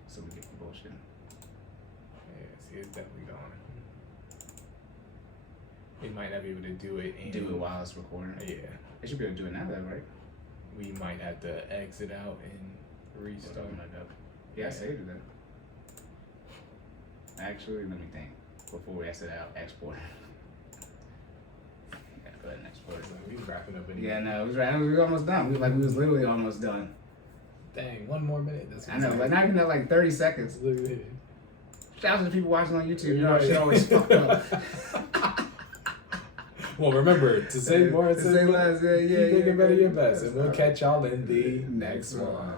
So we get the bullshit. Yeah, see, it's definitely gone. It might not be able to do it. Do it while it's recording. Yeah, It should be able to do it now, though, right? we might have to exit out and restart. Something like that. Yeah, I saved it then. Actually, let me think. Before we exit out, export. Yeah, go ahead and export. So we wrapping up. Anyway. Yeah, no, it was right. We were almost done. We was literally almost done. Dang, 1 more minute. That's I know, but not even at like 30 seconds. Look at it. Shout out to the people watching on YouTube. You know, our shit always fucked up. Well, remember to say more, To say less, yeah, keep thinking better your best, and we'll That's catch y'all in the next one.